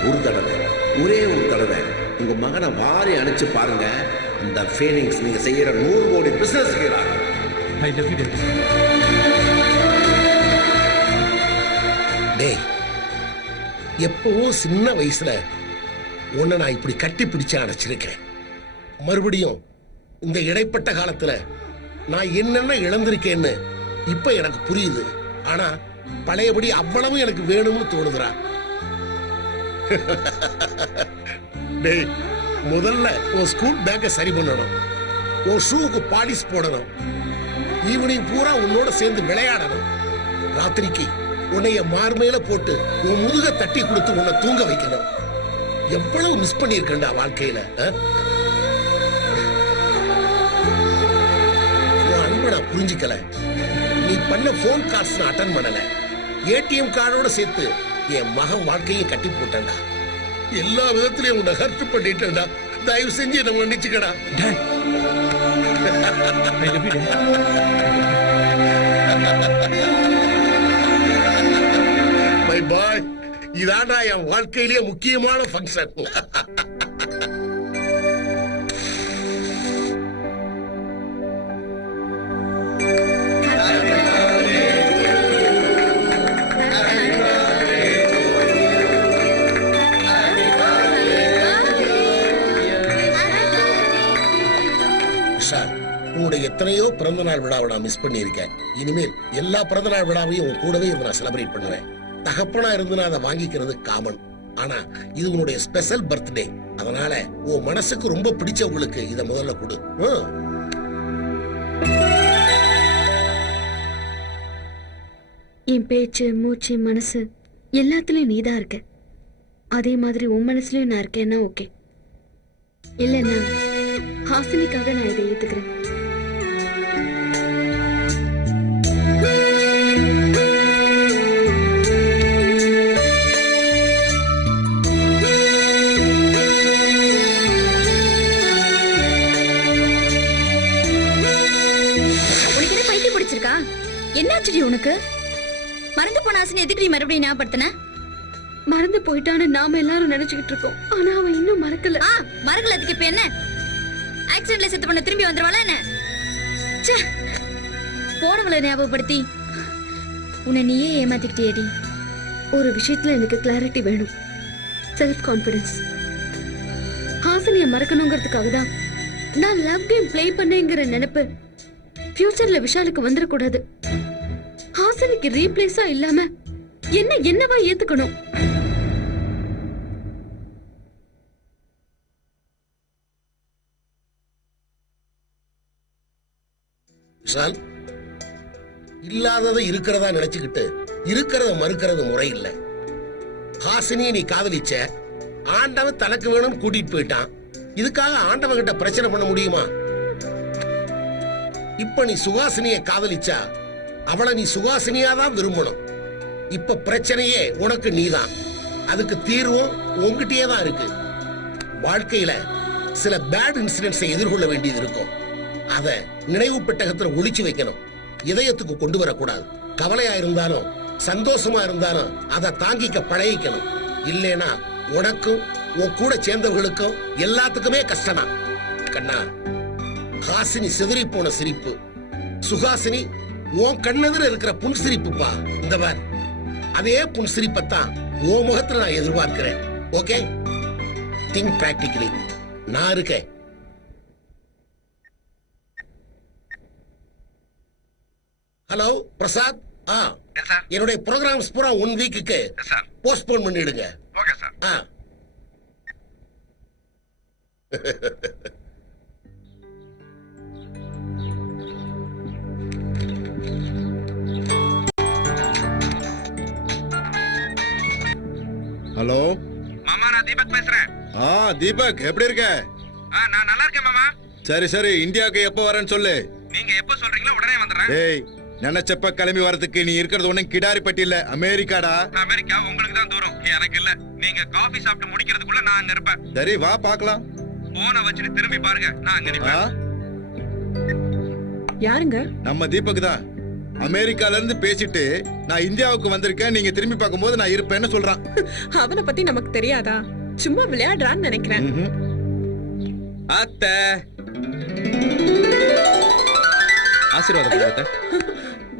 ஒரு தடவை, ஒரே ஒரு தடவை உங்க மகனை வாரி அணைச்சு பாருங்க. அந்த ஃபீலிங்ஸ் நீங்க செய்யற 100 கோடி business I love you daddy. டேய், எப்பவோ சின்ன வயசுல உன்னை நான் இப்படி கட்டி பிடிச்சு அணைச்சிருக்கேன். மறுபடியும் இந்த இடைப்பட்ட காலத்துல நான் என்னென்ன இழந்திருக்கேன்னு இப்ப எனக்கு புரியுது. ஆனா பழையபடி அவ்வளவு எனக்கு வேணும்னு தோணுதுடா. டேய், முதல்ல உன் ஸ்கூல் பேக்கை சரி பண்ணணும். உன் ஷூவுக்கு பாலிஷ் போடணும். ஈவினிங் பூரா உன்னோட சேர்ந்து விளையாடணும். ராத்திரிக்கு உன்னைய மார்மையில போட்டு உன் முதுக தட்டி கொடுத்து உன்னை தூங்க வைக்கணும். எவ்வளவு மிஸ் பண்ணியிருக்கேன்டா வாழ்க்கையில. உன் அன்பை நான் புரிஞ்சுக்கல. நீ பண்ண போன் கால்ஸ் நான் அட்டன் பண்ணல. ஏடிஎம் கார்டோட சேர்த்து என் மகன் வாழ்க்கையை கட்டி போட்டேன்டா. எல்லா விதத்திலையும் உன்னை ஹர்ட் பண்ணிட்டேன்டா. தயவு செஞ்சு என்ன மன்னிச்சுக்கடா. I love you daddy. Bye bye. இதான்டா என் வாழ்க்கையிலேயே முக்கியமான ஃபங்க்ஷன். விஷால், உன்னுடைய எத்தனையோ பிறந்த நாள் விழாவை நான் மிஸ் பண்ணியிருக்கேன். இனிமேல் எல்லா பிறந்த நாள் விழாவையும் உன் கூடவே இருந்து நான் செலிப்ரேட் பண்ணுவேன். தகப்பனா இருந்து நான் அதை வாங்கிக்கிறது காமன். ஆனா இது உன்னுடைய ஸ்பெஷல் பர்த்டே. அதனால உன் மனசுக்கு ரொம்ப பிடிச்சவங்களுக்கு இதை முதல்ல கொடு. என் பேச்சு, மூச்சு, மனசு எல்லாத்துலயும் நீதான் இருக்க. அதே மாதிரி உன் மனசுலயும் நான் இருக்கேன்னா ஓகே. இல்லைன்னா ஹாசினிக்காக நான் இதை ஏத்துக்கிறேன். உனக்கு என்ன பைத்தியம் பிடிச்சிருக்கா? என்னாச்சுடி உனக்கு? மறந்து போன ஆசனை எதுக்கு நீ மறுபடியும் ஞாபகப்படுத்தின? மறந்து போயிட்டான்னு நாம எல்லாரும் நினைச்சுக்கிட்டு இருக்கோம். ஆனா அவன் இன்னும் மறக்கல. மறக்கல, அதுக்கு இப்ப என்ன? ஆக்சிடென்ட்ல செத்து பண்ண திரும்பி வந்துருவாளா என்ன? போனவளை ஞாபகப்படுத்தி உன்னை நீயே ஏமாத்திக்கிட்டேடி. ஒரு விஷயத்துல எனக்கு கிளாரிட்டி வேணும். Self confidence. ஹாசினிய மறக்கணுங்கிறதுக்காக தான் நான் லவ் கேம் பிளே பண்ணேங்கிற நினைப்பு ஃபியூச்சர்ல விஷாலுக்கு வந்துடக்கூடாது. ஹாசினிக்கு ரீப்ளேஸா இல்லாம என்னவா ஏத்துக்கணும். விஷால், இல்லாததை இருக்கிறதா நினைச்சுக்கிட்டு இருக்கிறத மறுக்கிறது முறை இல்லை. ஹாசினியை நீ காதலிச்ச, ஆண்டவன் தனக்கு வேணும்னு கூட்டிட்டு போயிட்டான். இதுக்காக ஆண்டவன் கிட்ட பிரச்சனை பண்ண முடியுமா? இப்ப நீ சுகாசினியை காதலிச்சா அவளை நீ சுகாசினியா தான் விரும்பணும். இப்ப பிரச்சனையே உனக்கு நீதான். அதுக்கு தீர்வும் உங்ககிட்டயே தான் இருக்கு. வாழ்க்கையில சில பேட் இன்சிடென்ட்ஸை எதிர்கொள்ள வேண்டியது இருக்கும். அத நினைவு பெட்டகத்துல ஒளிச்சு வைக்கணும். இதயத்துக்கு கொண்டு வரக்கூடாது. கவலையா இருந்தாலும் சந்தோஷமா இருந்தாலும் அதை தாங்கிக்க பழகிக்கணும். இல்லைனா உனக்கும் உன் கூட சேர்ந்தவர்களுக்கும் எல்லாத்துக்குமே கஷ்டமா. கண்ணா, ஹாசினி சிதறி போன சிரிப்பு, சுகாசினி உன் கண்ணெதிர இருக்கிற புன்சிரிப்புப்பா. இந்த பார், அதே புன்சிரிப்பத்தான் உன் முகத்துல நான் எதிர்பார்க்கிறேன். Okay, think practically. நான் இருக்கேன். ஹலோ பிரசாத். என்னுடைய ப்ரோக்ராம்ஸ் பூரா 1 வீக்குக்கு போஸ்ட்போன் பண்ணிடுங்க. Okay sir. ஹலோ மாமா, நான் தீபக் பேசுறேன். தீபக், எப்படி இருக்க? நான் நல்லா இருக்கேன் மாமா. சரி சரி, இந்தியாவுக்கு எப்போ வரேன்னு சொல்லு. நீங்க எப்ப சொல்றீங்களோ உடனே வந்துடுறேன். டேய், நினைச்சப்ப கிளம்பி வரதுக்கு நீ இருக்கிறது ஒண்ணும் கிடாரிப்பட்டி இல்ல, அமெரிக்காடா. அமெரிக்கா உங்களுக்கு தான் தூரம், எனக்கு இல்ல. நீங்க காபி சாப்பிட்டு முடிக்கிறதுக்குள்ள நான் அங்க இருப்பேன். சரி வா பாக்கலாம். போனை வச்சுட்டு திரும்பி பாருங்க, நான் அங்க நிப்பேன். யாருங்க? நம்ம தீபக் தான். அமெரிக்கால இருந்து பேசிட்டு நான் இந்தியாவுக்கு வந்திருக்கேன், நீங்க திரும்பி பார்க்கும்போது நான் இருப்பேன்னு சொல்றான். அவனை பத்தி நமக்கு தெரியாதா? சும்மா விளையாடுறான்னு நினைக்கிறேன். அத்தை, ஆசீர்வாதம் பண்ணுங்க அத்தை.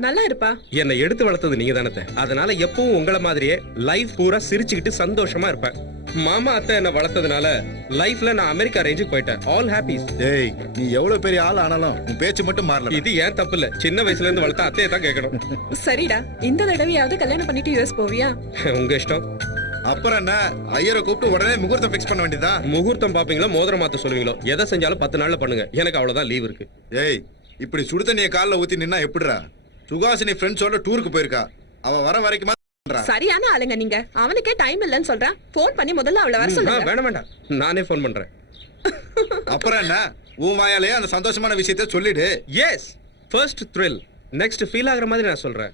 நல்லா இருப்பா. என்னை எடுத்து வளர்த்தது நீங்க தானே. அதனால எப்பவும் உங்களை மாதிரியே லைஃப் பூரா சிரிச்சுக்கிட்டு சந்தோஷமா இருப்பேன். மாமா அத்தை என்ன வளர்த்ததுனால லைஃப்ல நான் அமெரிக்கா ரேஞ்சுக்கு போயிட்டேன். All hobbies. டேய், நீ எவ்வளவு பெரிய ஆள் ஆனாலும் உன் பேச்சு மட்டும் மாறல. இது ஏன் தப்பு இல்ல. சின்ன வயசுல இருந்து வளர்த்த அத்தையை தான் கேட்கணும். சரிடா, இந்த தடவையாவது கல்யாணம் பண்ணிட்டு யூஎஸ் போவியா? உங்க இஷ்டம். அப்புறம் என்ன, ஐயரை கூப்பிட்டு உடனே முகூர்த்தம் ஃபிக்ஸ் பண்ண வேண்டியதான். முகூர்த்தம் பாப்பீங்களா, மோதிரம் மாத்த சொல்லுவீங்களோ, எதை செஞ்சாலும் 10 நாள்ல பண்ணுங்க. எனக்கு அவ்வளவுதான் லீவ் இருக்கு. ஏய், இப்படி சுடு தண்ணியை காலில் ஊத்தி நின்னா எப்படிடா? சுகாசினி ஃப்ரெண்ட்ஸோட டூருக்கு போயிருக்கா. அவ வர வரைக்கும் சரியான ஆளுங்க நீங்க. அவனுக்கே டைம் இல்லன்னு சொல்றான். போன் பண்ணி முதல்ல அவளை வர சொல்லுங்க. வேண்டாம் வேண்டாம், நானே போன் பண்றேன். அப்புறம் என்ன, உன் வாயாலே அந்த சந்தோஷமான விஷயத்தை சொல்லிடு. Yes, first thrill, next feel ஆகுற மாதிரி நான் சொல்றேன்.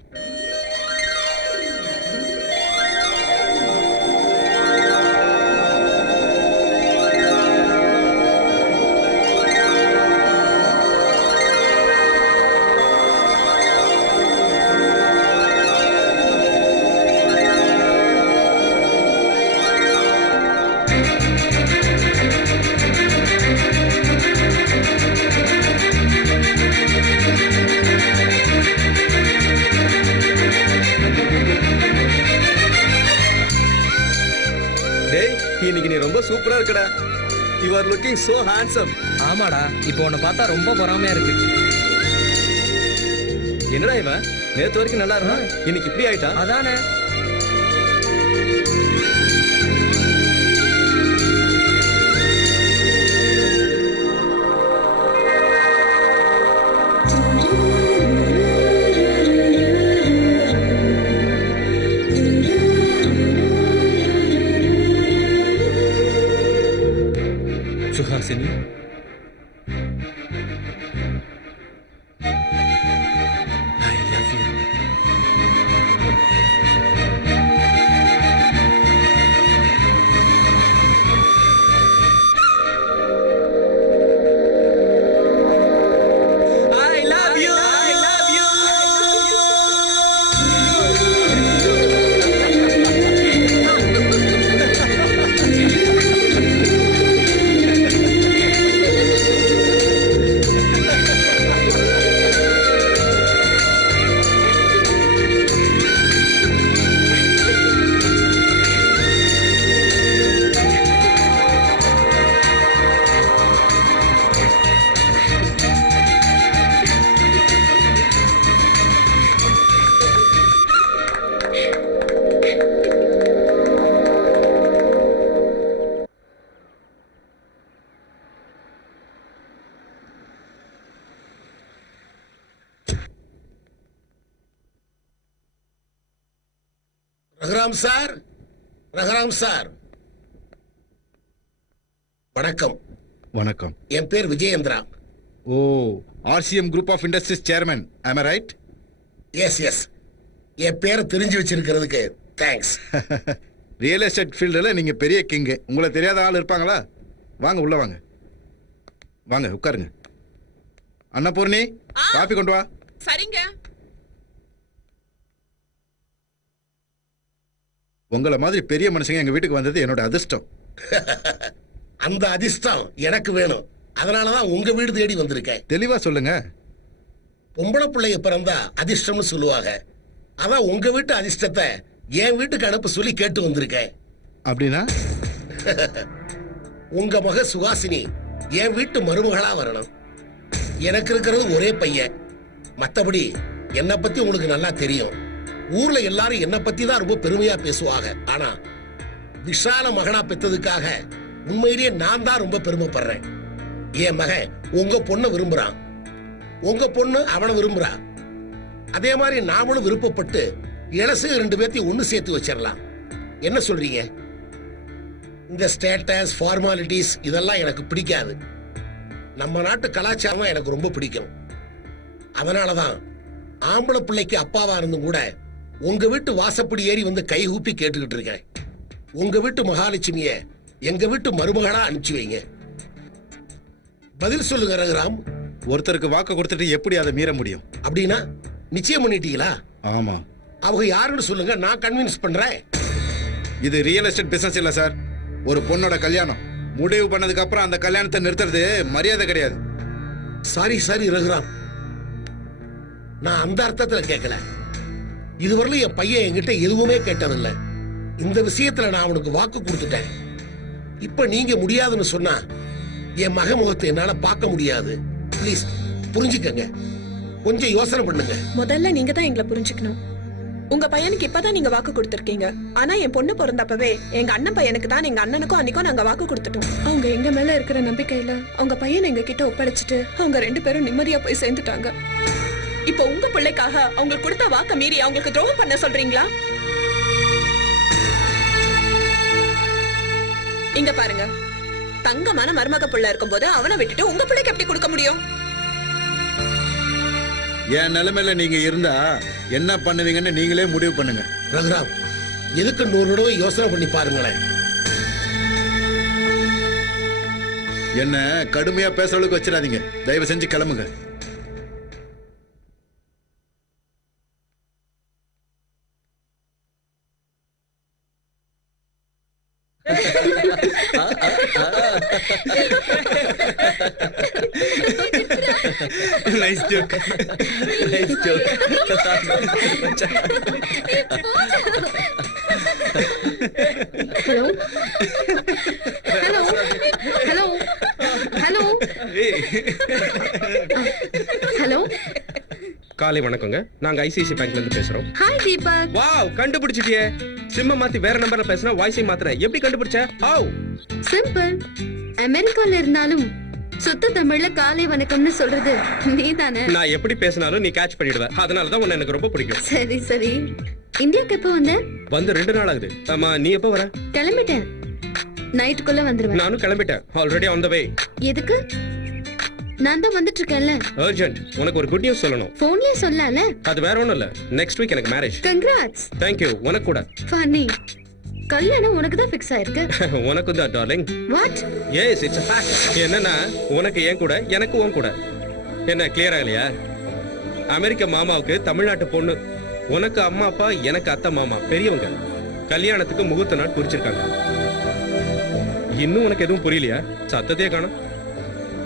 இன்னைக்கு நீ ரொம்ப சூப்பரா இருக்கடா. You are looking so handsome. ஆமாடா இப்போ உன்னை பார்த்தா ரொம்ப பொறாமையா இருக்கு. என்னடா இவன் நேத்து வரைக்கும் நல்லா இருந்தான், இன்னைக்கு இப்படி ஆயிட்டான். அதானே. Suhasini, I love you. I love you. I love you. Raghuram sir, Raghuram sir, வணக்கம். வணக்கம். என் பேர் Vijayendra. Oh, RCM group of industries chairman, am I right? Yes yes, என் பேரை தெரிஞ்சு வச்சிருக்கிறதுக்கு தேங்க்ஸ். ரியல் எஸ்டேட் ஃபீல்டில் நீங்கள் பெரிய கிங்கு. உங்களை தெரியாத ஆள் இருப்பாங்களா? வாங்க உள்ள வாங்க. வாங்க உட்காருங்க. அன்னபூர்ணி, காப்பி கொண்டு வா. சரிங்க. உங்களை மாதிரி பெரிய மனுஷங்க எங்க வீட்டுக்கு வந்தது என்னோட அதிர்ஷ்டம். அந்த அதிர்ஷ்டம் எனக்கு வேணும். அதனாலதான் உங்க வீடு தேடி வந்திருக்கேன். தெளிவா சொல்லுங்க. பொம்பளை பிள்ளைய பிறந்தா அதிர்ஷ்டம்னு சொல்லுவாங்க. அதான் உங்க வீட்டு அதிர்ஷ்டத்தை என் வீட்டுக்கு அனுப்ப சொல்லி கேட்டு வந்திருக்கேன். அப்படின்னா உங்க மக சுகாசினி என் வீட்டு மருமகளா வரணும். எனக்கு இருக்கிறது ஒரே பையன். மத்தபடி என்னை பத்தி உங்களுக்கு நல்லா தெரியும். ஊர்ல எல்லாரும் என்னை பத்தி தான் ரொம்ப பெருமையா பேசுவாங்க. ஆனா விஷால மகனா பெற்றதுக்காக உண்மையிலேயே நான் தான் ரொம்ப பெருமைப்படுறேன். என் மகன் உங்க பொண்ணை விரும்புறான், உங்க பொண்ணு அவனை விரும்புறா. அதே மாதிரி நாமளும் விருப்பப்பட்டு இளசு 2 பேர்த்தையும் ஒண்ணு சேர்த்து வச்சிடலாம். என்ன சொல்றீங்க? இந்த ஸ்டேட்டஸ் ஃபார்மாலிட்டிஸ் இதெல்லாம் எனக்கு பிடிக்காது. நம்ம நாட்டு கலாச்சாரம் எனக்கு ரொம்ப பிடிக்கும். அதனாலதான் ஆம்பளை பிள்ளைக்கு அப்பாவா இருந்தும் கூட உங்க வீட்டு வாசப்படி ஏறி வந்து கை ஊப்பி கேட்டுக்கிட்டு இருக்கேன். உங்க வீட்டு மகாலட்சுமிய எங்க வீட்டு மருமகளா அனுப்பிச்சு வைங்க. பதில் சொல்லுங்க ரகுராம். ஒருத்தருக்கு வாக்கு கொடுத்துட்டு எப்படி அதை மீற முடியும்? அப்படின்னா நிச்சயம் பண்ணிட்டீங்களா? ஆமா. அவங்க யாருன்னு சொல்லுங்க, நான் கன்வின்ஸ் பண்றேன். இது ரியல் எஸ்டேட் பிசினஸ் இல்ல சார். ஒரு பொண்ணோட கல்யாணம் முடிவு பண்ணதுக்கு அப்புறம் அந்த கல்யாணத்தை நிறுத்துறது மரியாதை கிடையாது. சாரி சாரி ரகுராம், நான் அந்த அர்த்தத்துல கேட்கல. இதுவரையிலும் என் பையன் என்கிட்ட எதுவுமே கேட்டதில்லை. இந்த விஷயத்துல நான் அவனுக்கு வாக்கு கொடுத்துட்டேன். இப்ப நீங்க முடியாதுன்னு சொன்னா என் மக முகத்தை என்னால பார்க்க முடியாது. ப்ளீஸ் புரிஞ்சுக்கங்க, கொஞ்சம் யோசனை பண்ணுங்க. முதல்ல நீங்க தான் எங்களை புரிஞ்சுக்கணும். உங்க பையனுக்கு இப்பதான் நீங்க வாக்கு கொடுத்திருக்கீங்க. ஆனா என் பொண்ணு பிறந்தப்பவே எங்க அண்ணன் பையனுக்கு தான் எங்க அண்ணனுக்கும் அன்னைக்கும் நாங்க வாக்கு கொடுத்துட்டோம். அவங்க எங்க மேல இருக்கிற நம்பிக்கையில அவங்க பையனை எங்க கிட்ட ஒப்படைச்சிட்டு அவங்க 2 பேரும் நிம்மதியா போய் சேர்ந்துட்டாங்க. இப்போ உங்க பிள்ளைக்காக அவங்க கொடுத்த வாக்க மீறி அவங்களுக்கு துரோகம் பண்ண சொல்றீங்களா? இங்க பாருங்க, தங்கமான மருமக பிள்ளை இருக்கும்போது அவனை விட்டுட்டு உங்க பிள்ளைக்கு எப்படி கொடுக்க முடியும்? என் நிலைமையில நீங்க இருந்தா என்ன பண்ணுவீங்கன்னு நீங்களே முடிவு பண்ணுங்க. ரகுராம், எதுக்கு 100 தடவை யோசனை பண்ணி பாருங்களேன். என்ன கடுமையா பேசுறதுக்கு வச்சிடாதீங்க. தயவு செஞ்சு கிளம்புங்க. Nice joke. Nice joke. Hello காலை வணக்கங்க. நாங்க ஐசிஐசி பேங்க்ல இருந்து பேசுறோம். ஹாய் தீபக். வாவ், கண்டுபிடிச்சிட்டியே. சிம்ம மாத்தி வேற நம்பர்ல பேசினா வாய்ஸை மாத்துறேன். எப்படி கண்டுபிடிச்ச? ஹவ்? சிம்பிள். அமெரிக்கால இருந்தாலும் சுத்த தமிழ்ல காலை வணக்கம்னு சொல்றது நீதானே? நான் எப்படி பேசினாலும் நீ கேட்ச் பண்ணிடுவ. அதனால தான் உன்னை எனக்கு ரொம்ப பிடிக்கும். சரி சரி. இந்தியாக்கு எப்போ வந்த? வந்து 2 நாள் ஆகுது. ஆமா, நீ எப்போ வர? கிளம்பிட்டேன். நைட்டுக்குள்ள வந்துருவேன். நானும் கிளம்பிட்டேன். ஆல்ரெடி ஆன் தி வே. எதுக்கு? நான் தான் வந்துட்டு இருக்கேன்ல. அர்ஜென்ட். உனக்கு ஒரு குட் நியூஸ் சொல்லணும். போன்லயே சொல்லல. அது வேற ஒண்ணும் இல்ல. நெக்ஸ்ட் வீக் எனக்கு மேரேஜ். கங்க்ராட்ஸ். Thank you. உனக்கு கூட. ஃபன்னி. கல்யாணம் உனக்கு தான் ஃபிக்ஸ் ஆயிருக்கு. உனக்கு தான் darling. What? Yes, it's a fact. என்னன்னா உனக்கு ஏன் கூட, எனக்கு உன் கூட. என்ன கிளியர் ஆகலையா? அமெரிக்க மாமாவுக்கு தமிழ்நாட்டு பொண்ணு. உனக்கு அம்மா அப்பா, எனக்கு அத்தை மாமா, பெரியவங்க. கல்யாணத்துக்கு முகூர்த்த நாள் குறிச்சிருக்காங்க. இன்னும் உனக்கு எதுவும் புரியலையா? சத்தத்தையே காணோம்.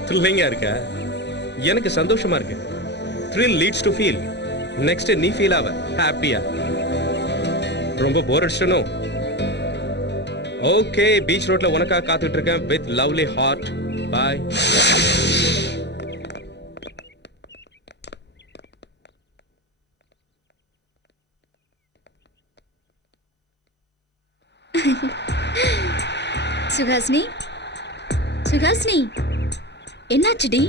த்ரில்லிங்கா இருக்க? எனக்கு சந்தோஷமா இருக்கு. Thrill leads to feel. Next நீ ஃபீல் ஆவ ஹாப்பியா. ரொம்ப போர் அடிச்சிட்டனோ? ஓகே, பீச் ரோட்ல உனக்காக காத்துட்டு இருக்கேன் with lovely heart. Bye. Suhasini, Suhasini, என்னாச்சுடி?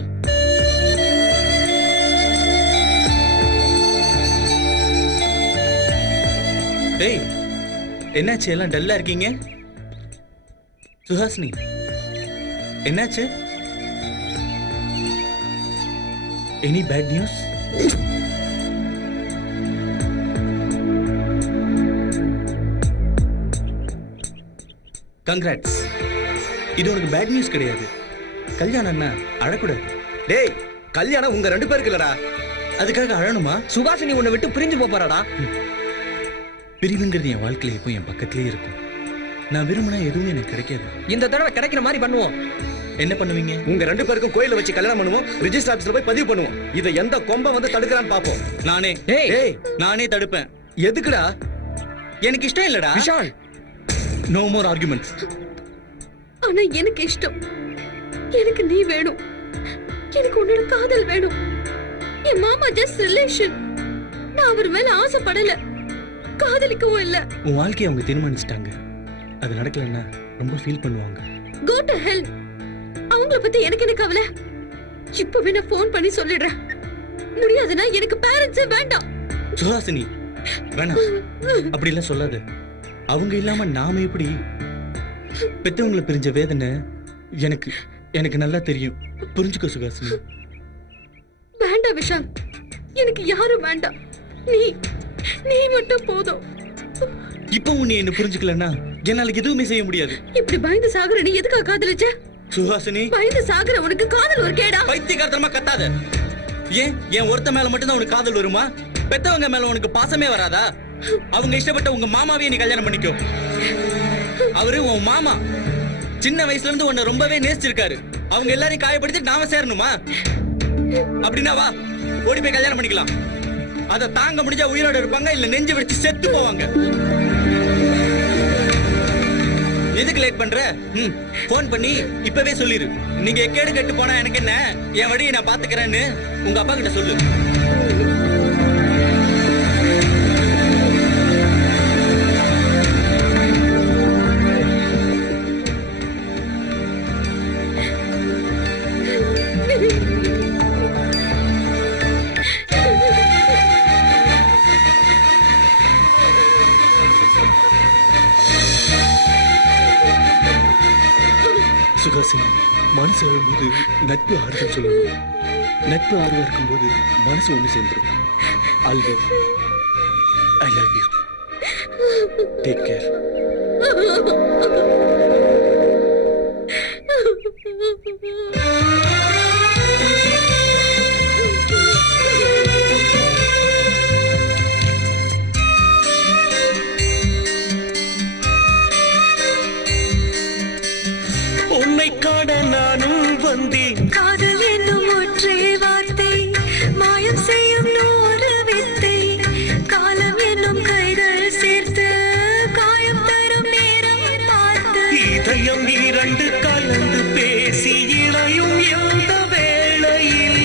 டேய், என்னாச்சு? எல்லாம் டல்லா இருக்கீங்க? சுஹாசினி, என்னாச்சு? Any bad news? கங்க்ராட்ஸ். இது உனக்கு பேட் நியூஸ் கிடையாது. கல்யாணம் என்ன அழக்கூடாது. டேய், கல்யாணம் உங்க 2 பேருக்கு இல்லடா. அதுக்காக அழணுமா? சுகாசினி உன்னை விட்டு பிரிஞ்சு போறாடா. பிரிவுங்கிறது என் வாழ்க்கையில இப்போ என் பக்கத்துலயே இருக்கும். நான் விரும்பினா எதுவும் எனக்கு கிடைக்காது. இந்த தடவை கிடைக்கிற மாதிரி பண்ணுவோம். என்ன பண்ணுவீங்க? உங்க 2 பேருக்கும் கோயில வச்சு கல்யாணம் பண்ணுவோம். ரிஜிஸ்டர் ஆபீஸ்ல போய் பதிவு பண்ணுவோம். இதை எந்த கொம்ப வந்து தடுக்கறான்னு பாப்போம். நானே டேய், நானே தடுப்பேன். எதுக்குடா? எனக்கு இஷ்டம் இல்லடா. Vishal, no more arguments. ஆனா எனக்கு இஷ்டம். எனக்கு நீ வேணும். எனக்கு உன்னோட காதல் வேணும். என் மாமா ஜஸ்ட் ரிலேஷன். நான் அவர் மேல ஆசைப்படல, காதலிக்கவும் இல்ல. உன் வாழ்க்கையை அவங்க தீர்மானிச்சிட்டாங்க. அது நடக்கலன்னா ரொம்ப ஃபீல் பண்ணுவாங்க. Go to hell. அவங்கள பத்தி எனக்கு என்ன கவலை? இப்பவே நான் ஃபோன் பண்ணி சொல்லிடுறேன். முடியாதுன்னா எனக்கு பேரண்ட்ஸே வேண்டாம். சுஹாசினி, வேணாம், அப்படி எல்லாம் சொல்லாத. அவங்க இல்லாம நாம எப்படி? பெத்தவங்களை பிரிஞ்ச வேதனை எனக்கு எனக்கு நல்லா தெரியும். புரிஞ்சுக்கோ சுஹாசினி. வேண்டாம் விஷால், எனக்கு யாரும் வேண்டாம். நீ நீ மட்டும் போதும். இப்போ நீ என்ன புரிஞ்சுக்கலன்னா என்னால எதுவுமே செய்ய முடியாது. இப்படி பயந்து சாகுற நீ எதுக்காக காதலிச்ச? சுஹாசினி, பயந்து சாகுற உனக்கு காதல் ஒரு கேடா? பைத்தியக்காரத்தனமா கத்தாத. ஏன் என் ஒருத்த மேல மட்டும் தான் உனக்கு காதல் வருமா? பெத்தவங்க மேல உனக்கு பாசமே வராதா? அவங்க இஷ்டப்பட்ட உங்க மாமாவே நீ கல்யாணம் பண்ணிக்கோ. அவரு உன் மாமா. சின்ன வயசுல இருந்து உன்னை ரொம்பவே நேசிச்சிருக்காரு. அவங்க எல்லாரையும் காயப்படுத்தி நாம சேரணுமா? அப்படின்னா வா, ஓடி போய் கல்யாணம் பண்ணிக்கலாம். அதை தாங்க முடிஞ்சா உயிரோட இருப்பாங்க, இல்ல நெஞ்சு வெடிச்சு செத்து போவாங்க. எதுக்கு லேட் பண்ற? போன் பண்ணி இப்பவே சொல்லிரு. நீங்க கேடு கெட்டு போனா எனக்கு என்ன, என் வழியை நான் பாத்துக்கிறேன்னு உங்க அப்பா கிட்ட சொல்லு. சுகாசினி, மனசு அழும்போது நட்பு ஆறுதல் சொல்லணும். நட்பு ஆறுதல் இருக்கும்போது மனசு ஒன்று சேர்ந்துடும். Always I love you. Take care. உன்னை காண நானும் வந்தேன். காதல் என்னும் ஒற்றை வார்த்தை மாயம் செய்யும் நூறு வித்தை. காலம் என்னும் கைகள் சேர்த்து காயம் தரும் நேரம் பார்த்து. இதயம் 2 கலந்து பேசி இணையும் எந்த வேளையில்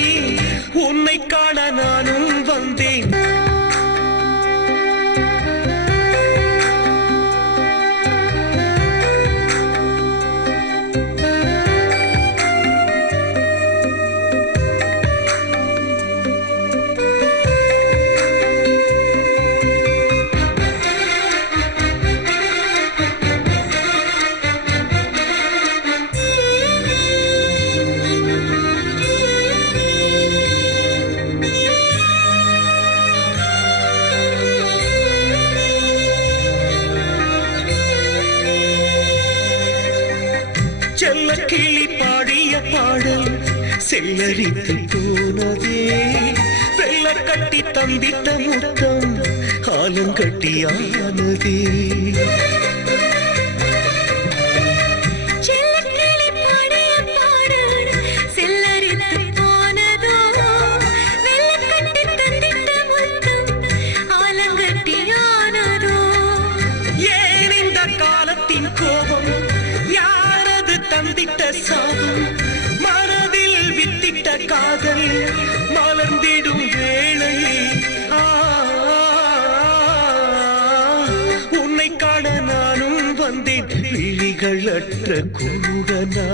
உன்னை காண நானும் வந்தேன். செல்ல கிளி பாடிய பாடல் செல்லரித்து போனதே வெள்ள கட்டி தந்திட்ட முத்தம் ஆலங்கட்டியானதே கோபம் யாரது தந்திட்ட சாபம் மனதில் வித்திட்ட காதல் மலர்ந்திடும் வேளையில் உன்னை காண நானும் வந்தேன் விழிகளற்ற குருடனா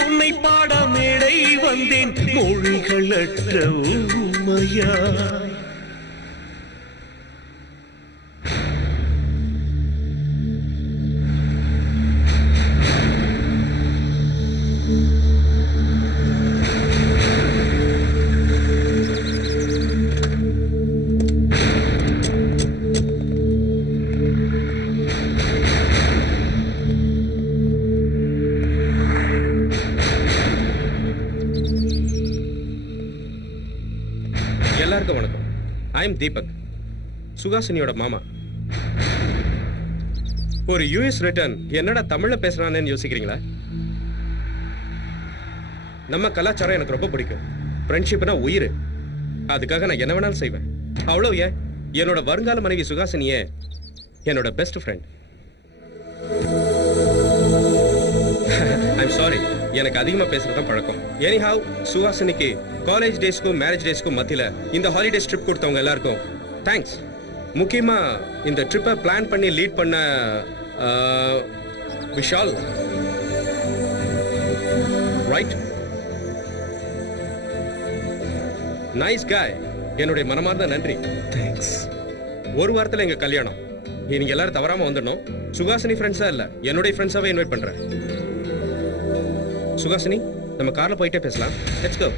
உன்னை பாட மேடை வந்தேன் மொழிகளற்ற ஊமையா எல்லாருக்கும் வணக்கம். ஐ எம் தீபக், சுகாசினியோட மாமா. ஒரு யூஎஸ் ரிட்டர்ன் என்னடா தமிழ்ல பேசுறானேன்னு யோசிக்கிறீங்களா? நம்ம கலாச்சாரம் எனக்கு ரொம்ப பிடிக்கும். ஃப்ரெண்ட்ஷிப்னா உயிர். அதுக்காக நான் என்ன வேணாலும் செய்வேன். அவ்வளவு ஏன், என்னோட வருங்கால மனைவி சுகாசினியே என்னோட பெஸ்ட் ஃப்ரெண்ட். ஐம் சாரி, எனக்கு அதிகமா பேசுறதுதான் பழக்கம். எனிஹவ், சுஹாசினிக்கு காலேஜ் டேஸ்க்கும் மேரேஜ் டேஸ்க்கும் மத்தியில இந்த ஹாலிடேஸ் ட்ரிப் கொடுத்தவங்க எல்லாருக்கும் தேங்க்ஸ். முக்கியமா இந்த ட்ரிப்பை பிளான் பண்ணி லீட் பண்ண விஷால், ரைட், நைஸ் காய், என்னுடைய மனமார்ந்த நன்றி. தேங்க்ஸ். ஒரு வாரத்துல எங்க கல்யாணம். நீங்க எல்லாரும் தவறாம வந்துடணும். சுகாசினி ஃப்ரெண்ட்ஸா இல்ல, என்னுடைய ஃப்ரெண்ட்ஸாவே இன்வைட் பண்றேன். சுகாசினி, நம்ம கார்ல போயிட்டே பேசலாம். Let's go.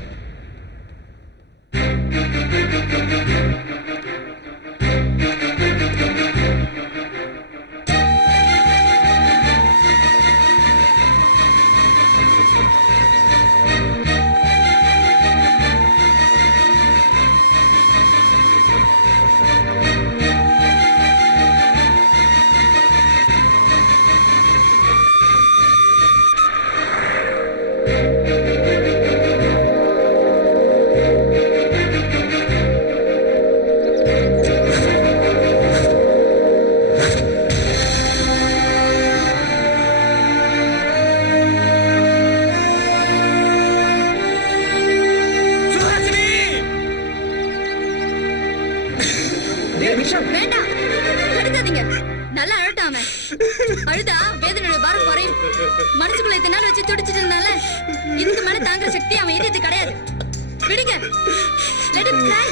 வேண்டாம், அழுதாதீங்க. நல்லா அழட்டாம அழுதா வேதனையோட பாரம் குறையும். மனசுக்குள்ள இத்தனை நாள் வச்சு துடிச்சிட்டு இருந்தால இதுக்கு மேல தாங்குற சக்தி அவன் இதயத்து கிடையாது. விடுங்க. Let him cry.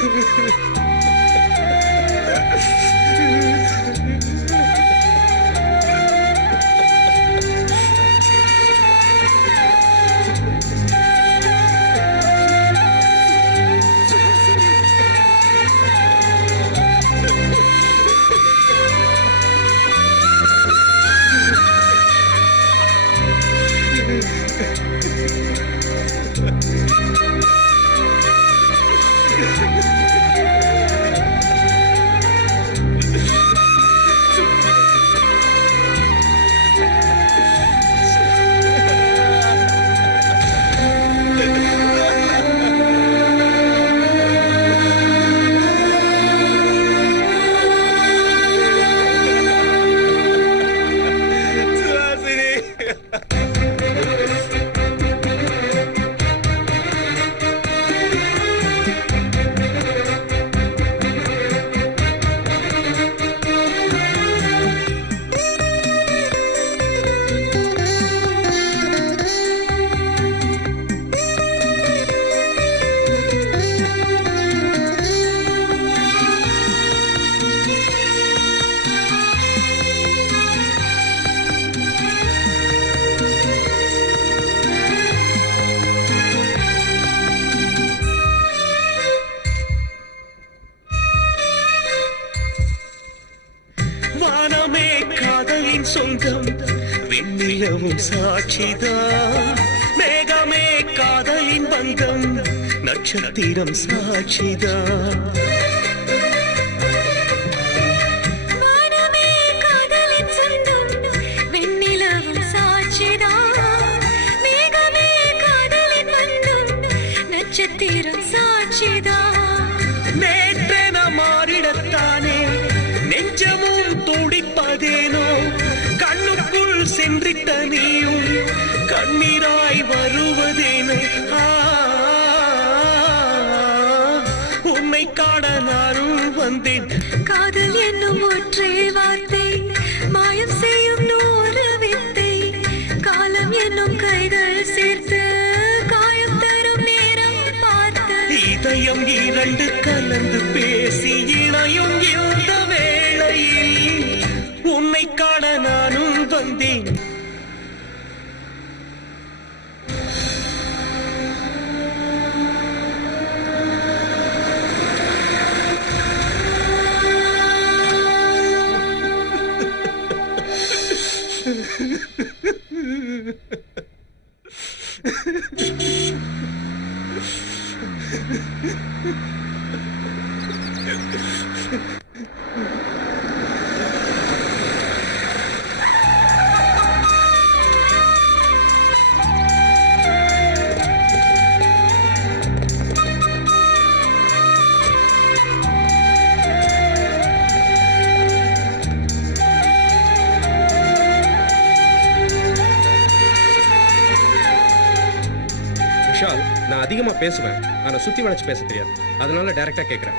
சொந்தம் வெண்ணில வெண்ணிலவும் சாட்சிதான் மேகமே காதலின் பந்தம் நட்சத்திரம் சாட்சிதான் வானமே காதலின் சொந்தம் வெண்ணிலவும் சாட்சிதான் மேகமே காதலின் பந்தம் நட்சத்திரம் சாட்சிதான் நேற்றென மாறிடத்தானே நெஞ்சமும் துடிப்பதேனோ கண்ணுக்குள் சென்றிட்ட நீயும் கண்ணீராய் வருவதேனோ உன்னை காண நானும் வந்தேன் காதல் என்னும் ஒற்றை வார்த்தை மாயம் செய்யும் நூறு வித்தை காலம் என்னும் கைகள் சேர்த்து காயம் தரும் நேரம் பார்த்து இதயம் இரண்டு கலந்து பேசி இணையும் இந்த வேளையில் உன்னை காண நானும் வந்தேன் விஷால், நான் அதிகமா பேசுவேன், ஆனா சுத்தி வளைச்சு பேச தெரியாது. அதனால டைரக்டா கேக்குறேன்.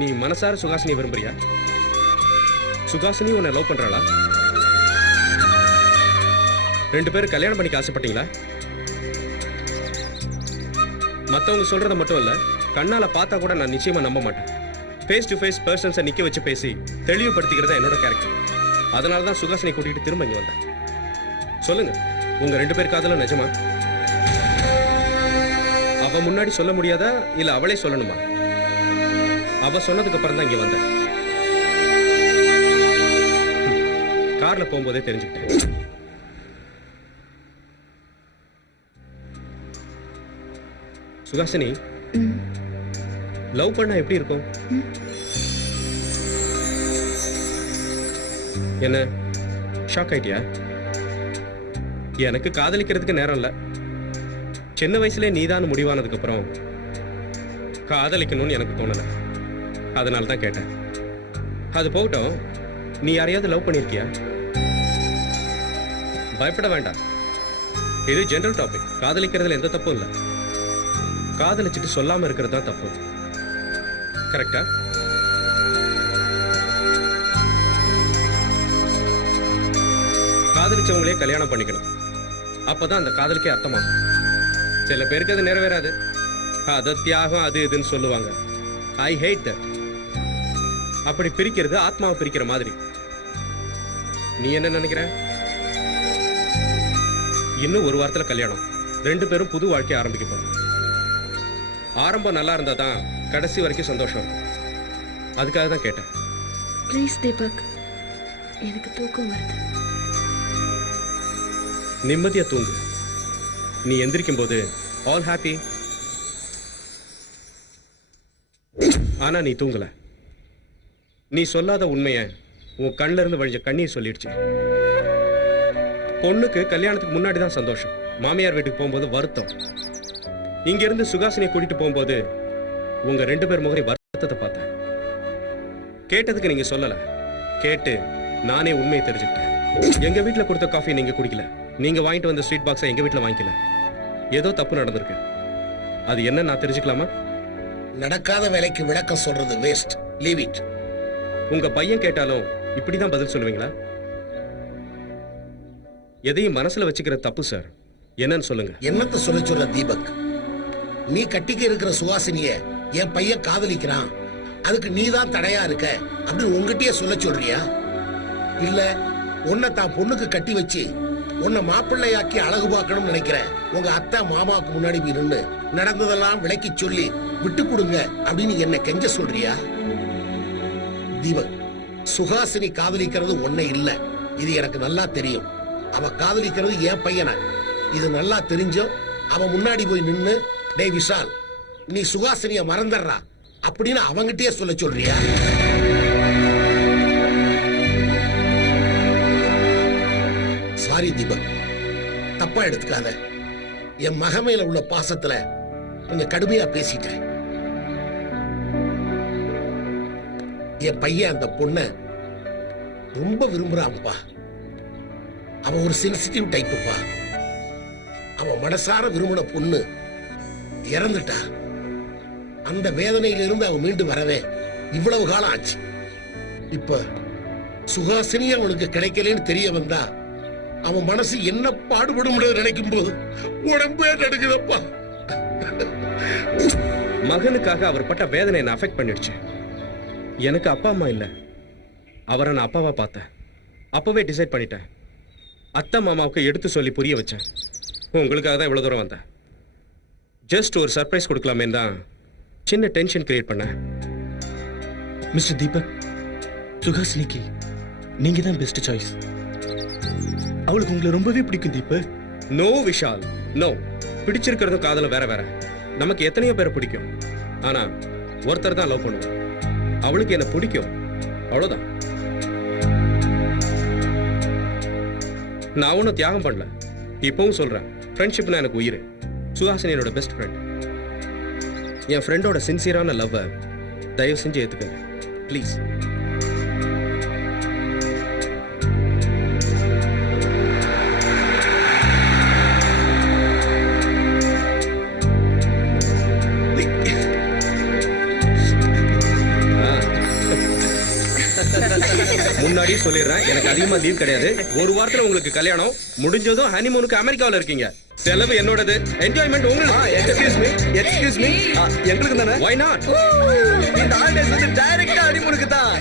நீ மனசார சுகாசினி விரும்புறியா? சுகாசினி உன்னை லவ் பண்றாளா? ரெண்டு பேரும் கல்யாணம் பண்ணிக்க ஆசைப்பட்டீங்களா? மத்தவங்க சொல்றத மட்டும் இல்ல, கண்ணால பார்த்தா கூட நான் நிச்சயமா நம்ப மாட்டேன். ஃபேஸ் டு ஃபேஸ் பர்சன்ஸை நிக்க வச்சு பேசி தெளிவுபடுத்திக்கிறதா என்னோட கேரக்டர். அதனால தான் சுகாசினை கூட்டிட்டு திரும்ப இங்க வந்தேன். சொல்லுங்க, உங்க ரெண்டு பேர் காதலும் நிஜமா? அவ முன்னாடி சொல்ல முடியாதா, இல்ல அவளே சொல்லணுமா? அவ சொன்னதுக்கு அப்புறம் தான் இங்க வந்தேன். கார்ல போகும்போதே தெரிஞ்சுக்கிட்டேன். சுகாசினி, லவ் பண்ணா எப்படி இருக்கும்? என்ன ஷாக் ஆயிட்டியா? எனக்கு காதலிக்கிறதுக்கு நேரம் இல்ல. சின்ன வயசுல நீதான் முடிவானதுக்கு அப்புறம் காதலிக்கணும்னு எனக்கு தோணல. அதனால தான் கேட்டேன். அது போகட்டும், நீ யாரையாவது லவ் பண்ணிருக்கியா? பயப்பட வேண்டாம், இது ஜெனரல் டாபிக். காதலிக்கிறதுல எந்த தப்பும் இல்லை. காதலிச்சுட்டு சொல்லாம இருக்கிறது தான் தப்பு. கரெக்டா? காதலிச்சவங்களே கல்யாணம் பண்ணிக்கணும். அப்பதான் அந்த காதலுக்கே அர்த்தமாகும். சில பேருக்கு அது நிறைவேறாது. அது தியாகம், அது இதுன்னு சொல்லுவாங்க. ஐ ஹேட் தட். அப்படி பிரிக்கிறது ஆத்மாவை பிரிக்கிற மாதிரி. நீ என்ன நினைக்கிற? இன்னும் ஒரு வாரத்துல கல்யாணம். ரெண்டு பேரும் புது வாழ்க்கையை ஆரம்பிக்க போறோம். ஆரம்பம் நல்லா இருந்தா தான் கடைசி வரைக்கும் சந்தோஷம். அதுக்காக தான் கேட்டேன். ப்ளீஸ் தீபக், எனக்கு தூக்கம் வருது. நிம்மதியா தூங்கு. நீ எந்திரிக்கும் போது ஆல் ஹாப்பி. ஆனா நீ தூங்கல. நீ சொல்லாத உண்மைய உன் கண்ணில இருந்து வழிஞ்ச கண்ணீர் சொல்லிடுச்சு. பொண்ணுக்கு கல்யாணத்துக்கு முன்னாடி தான் சந்தோஷம். மாமியார் வீட்டுக்கு போகும்போது வருத்தம். இங்க இருந்து சுகாசினியை கூட்டிட்டு போகும்போது உங்க ரெண்டு பேர் முகரை வருத்தத்தை பார்த்தேன். கேட்டதுக்கு நீங்க சொல்லல. கேட்டு நானே உண்மையை தெரிஞ்சுக்கிட்டேன். எங்க வீட்டுல கொடுத்த காஃபி நீங்க குடிக்கல. நீங்க வாங்கிட்டு வந்த ஸ்வீட் பாக்ஸை எங்க வீட்டுல வாங்கிக்கல. ஏதோ தப்பு நடந்திருக்கு. அது என்ன நான் தெரிஞ்சுக்கலாமா? நடக்காத வேலைக்கு விளக்கம் சொல்றது வேஸ்ட். Leave it. உங்க பையன் கேட்டாலும் இப்படிதான் பதில் சொல்லுவீங்களா? எதையும் மனசுல வச்சுக்கிற தப்பு சார். என்னன்னு சொல்லுங்க. என்னத்த சொல்ல சொல்ற தீபக்? நீ கட்டிக்க இருக்கிற சுவாசினிய என் பையன் காதலிக்கிறான், அதுக்கு நீதான் தடையா இருக்க அப்படின்னு உங்ககிட்டயே சொல்ல சொல்றியா? இல்ல உன்னை தான் பொண்ணுக்கு கட்டி வச்சு உன்னை மாப்பிள்ளையாக்கி அழகு பார்க்கணும்னு நினைக்கிறேன் உங்க அத்தை மாமாவுக்கு முன்னாடி போய் நின்று நடந்ததெல்லாம் விளக்கி சொல்லி விட்டு கொடுங்க அப்படின்னு என்ன கெஞ்ச சொல்றியா? தீபக், சுகாசினி காதலிக்கிறது ஒன்னே இல்ல, இது எனக்கு நல்லா தெரியும். அவ காதலிக்கிறது என் பையனை. இது நல்லா தெரிஞ்சும் அவன் முன்னாடி போய் நின்னு, டேய் விஷால், நீ சுகாசினிய மறந்துடுறா அப்படின்னு அவங்கிட்டயே சொல்ல சொல்றியா? சாரி தீபக், தப்பா எடுத்துக்காத. என் மகமையில உள்ள பாசத்துல கொஞ்சம் கடுமையா பேசிட்டேன். என் பையன் அந்த பொண்ண ரொம்ப விரும்புறான்ப்பா. அவன் ஒரு சென்சிட்டிவ் டைப்புப்பா. அவன் மனசார விரும்பின பொண்ணு இறந்துட்டா. அந்த வேதனையிலிருந்து அவன் மீண்டு வரவே இவ்வளவு காலம் ஆச்சு. இப்ப சுகாசினி அவனுக்கு கிடைக்கலன்னு தெரிய வந்தா அவன் மனசு என்ன பாடுபடும் நினைக்கும் போது உடம்பே நடுக்குதப்பா. மகனுக்காக அவர் பட்ட வேதனை என்ன அஃபெக்ட் பண்ணிடுச்சு. எனக்கு அப்பா அம்மா இல்ல, அவரை நான் அப்பாவா பார்த்தேன். அப்பவே டிசைட் பண்ணிட்டேன். அத்தை மாமாவுக்கு எடுத்து சொல்லி புரிய வச்சேன். உங்களுக்காக தான் இவ்வளவு தூரம் வந்தேன். ஜஸ்ட் ஒரு சர்ப்ரைஸ் கொடுக்கலாமே தான் சின்ன டென்ஷன் கிரியேட் பண்ணேன். மிஸ்டர் தீபக், சுஹாசினிக்கு நீங்க தான் பெஸ்ட் சாய்ஸ். அவளுக்கு உங்களை ரொம்பவே பிடிக்கும் தீபக். No Vishal, no. பிடிச்சிருக்கிறதும் காதலும் வேற வேற. நமக்கு எத்தனையோ பேரை பிடிக்கும், ஆனா ஒருத்தர் தான் லவ் பண்ணுவோம். அவளுக்கு என்ன பிடிக்கும், அவ்வளவுதான். நான் ஒன்னும் தியாகம் பண்ணல. இப்பவும் சொல்றேன், ஃப்ரெண்ட்ஷிப்னா எனக்கு உயிர். சுஹாசினி என்னோட பெஸ்ட் ஃப்ரெண்ட். என் ஃப்ரெண்டோட சின்சியரான லவ்வை தயவு செஞ்சு ஏத்துக்கங்க ப்ளீஸ். முன்னாடியே சொல்லிடுறேன், எனக்கு அதிகமா லீவ் கிடையாது. ஒரு வாரத்துல உங்களுக்கு கல்யாணம் முடிஞ்சதும் ஹனிமூனுக்கு அமெரிக்காவுல இருக்கீங்க. செலவு என்னோடது, என்ஜாய்மெண்ட் உங்களுக்கு. எக்ஸ்கியூஸ் மீ, எங்களுக்கு தானே? Why not? இந்த ஹாலிடேஸ் வந்து டைரக்டா ஹனிமூனுக்கு தான்.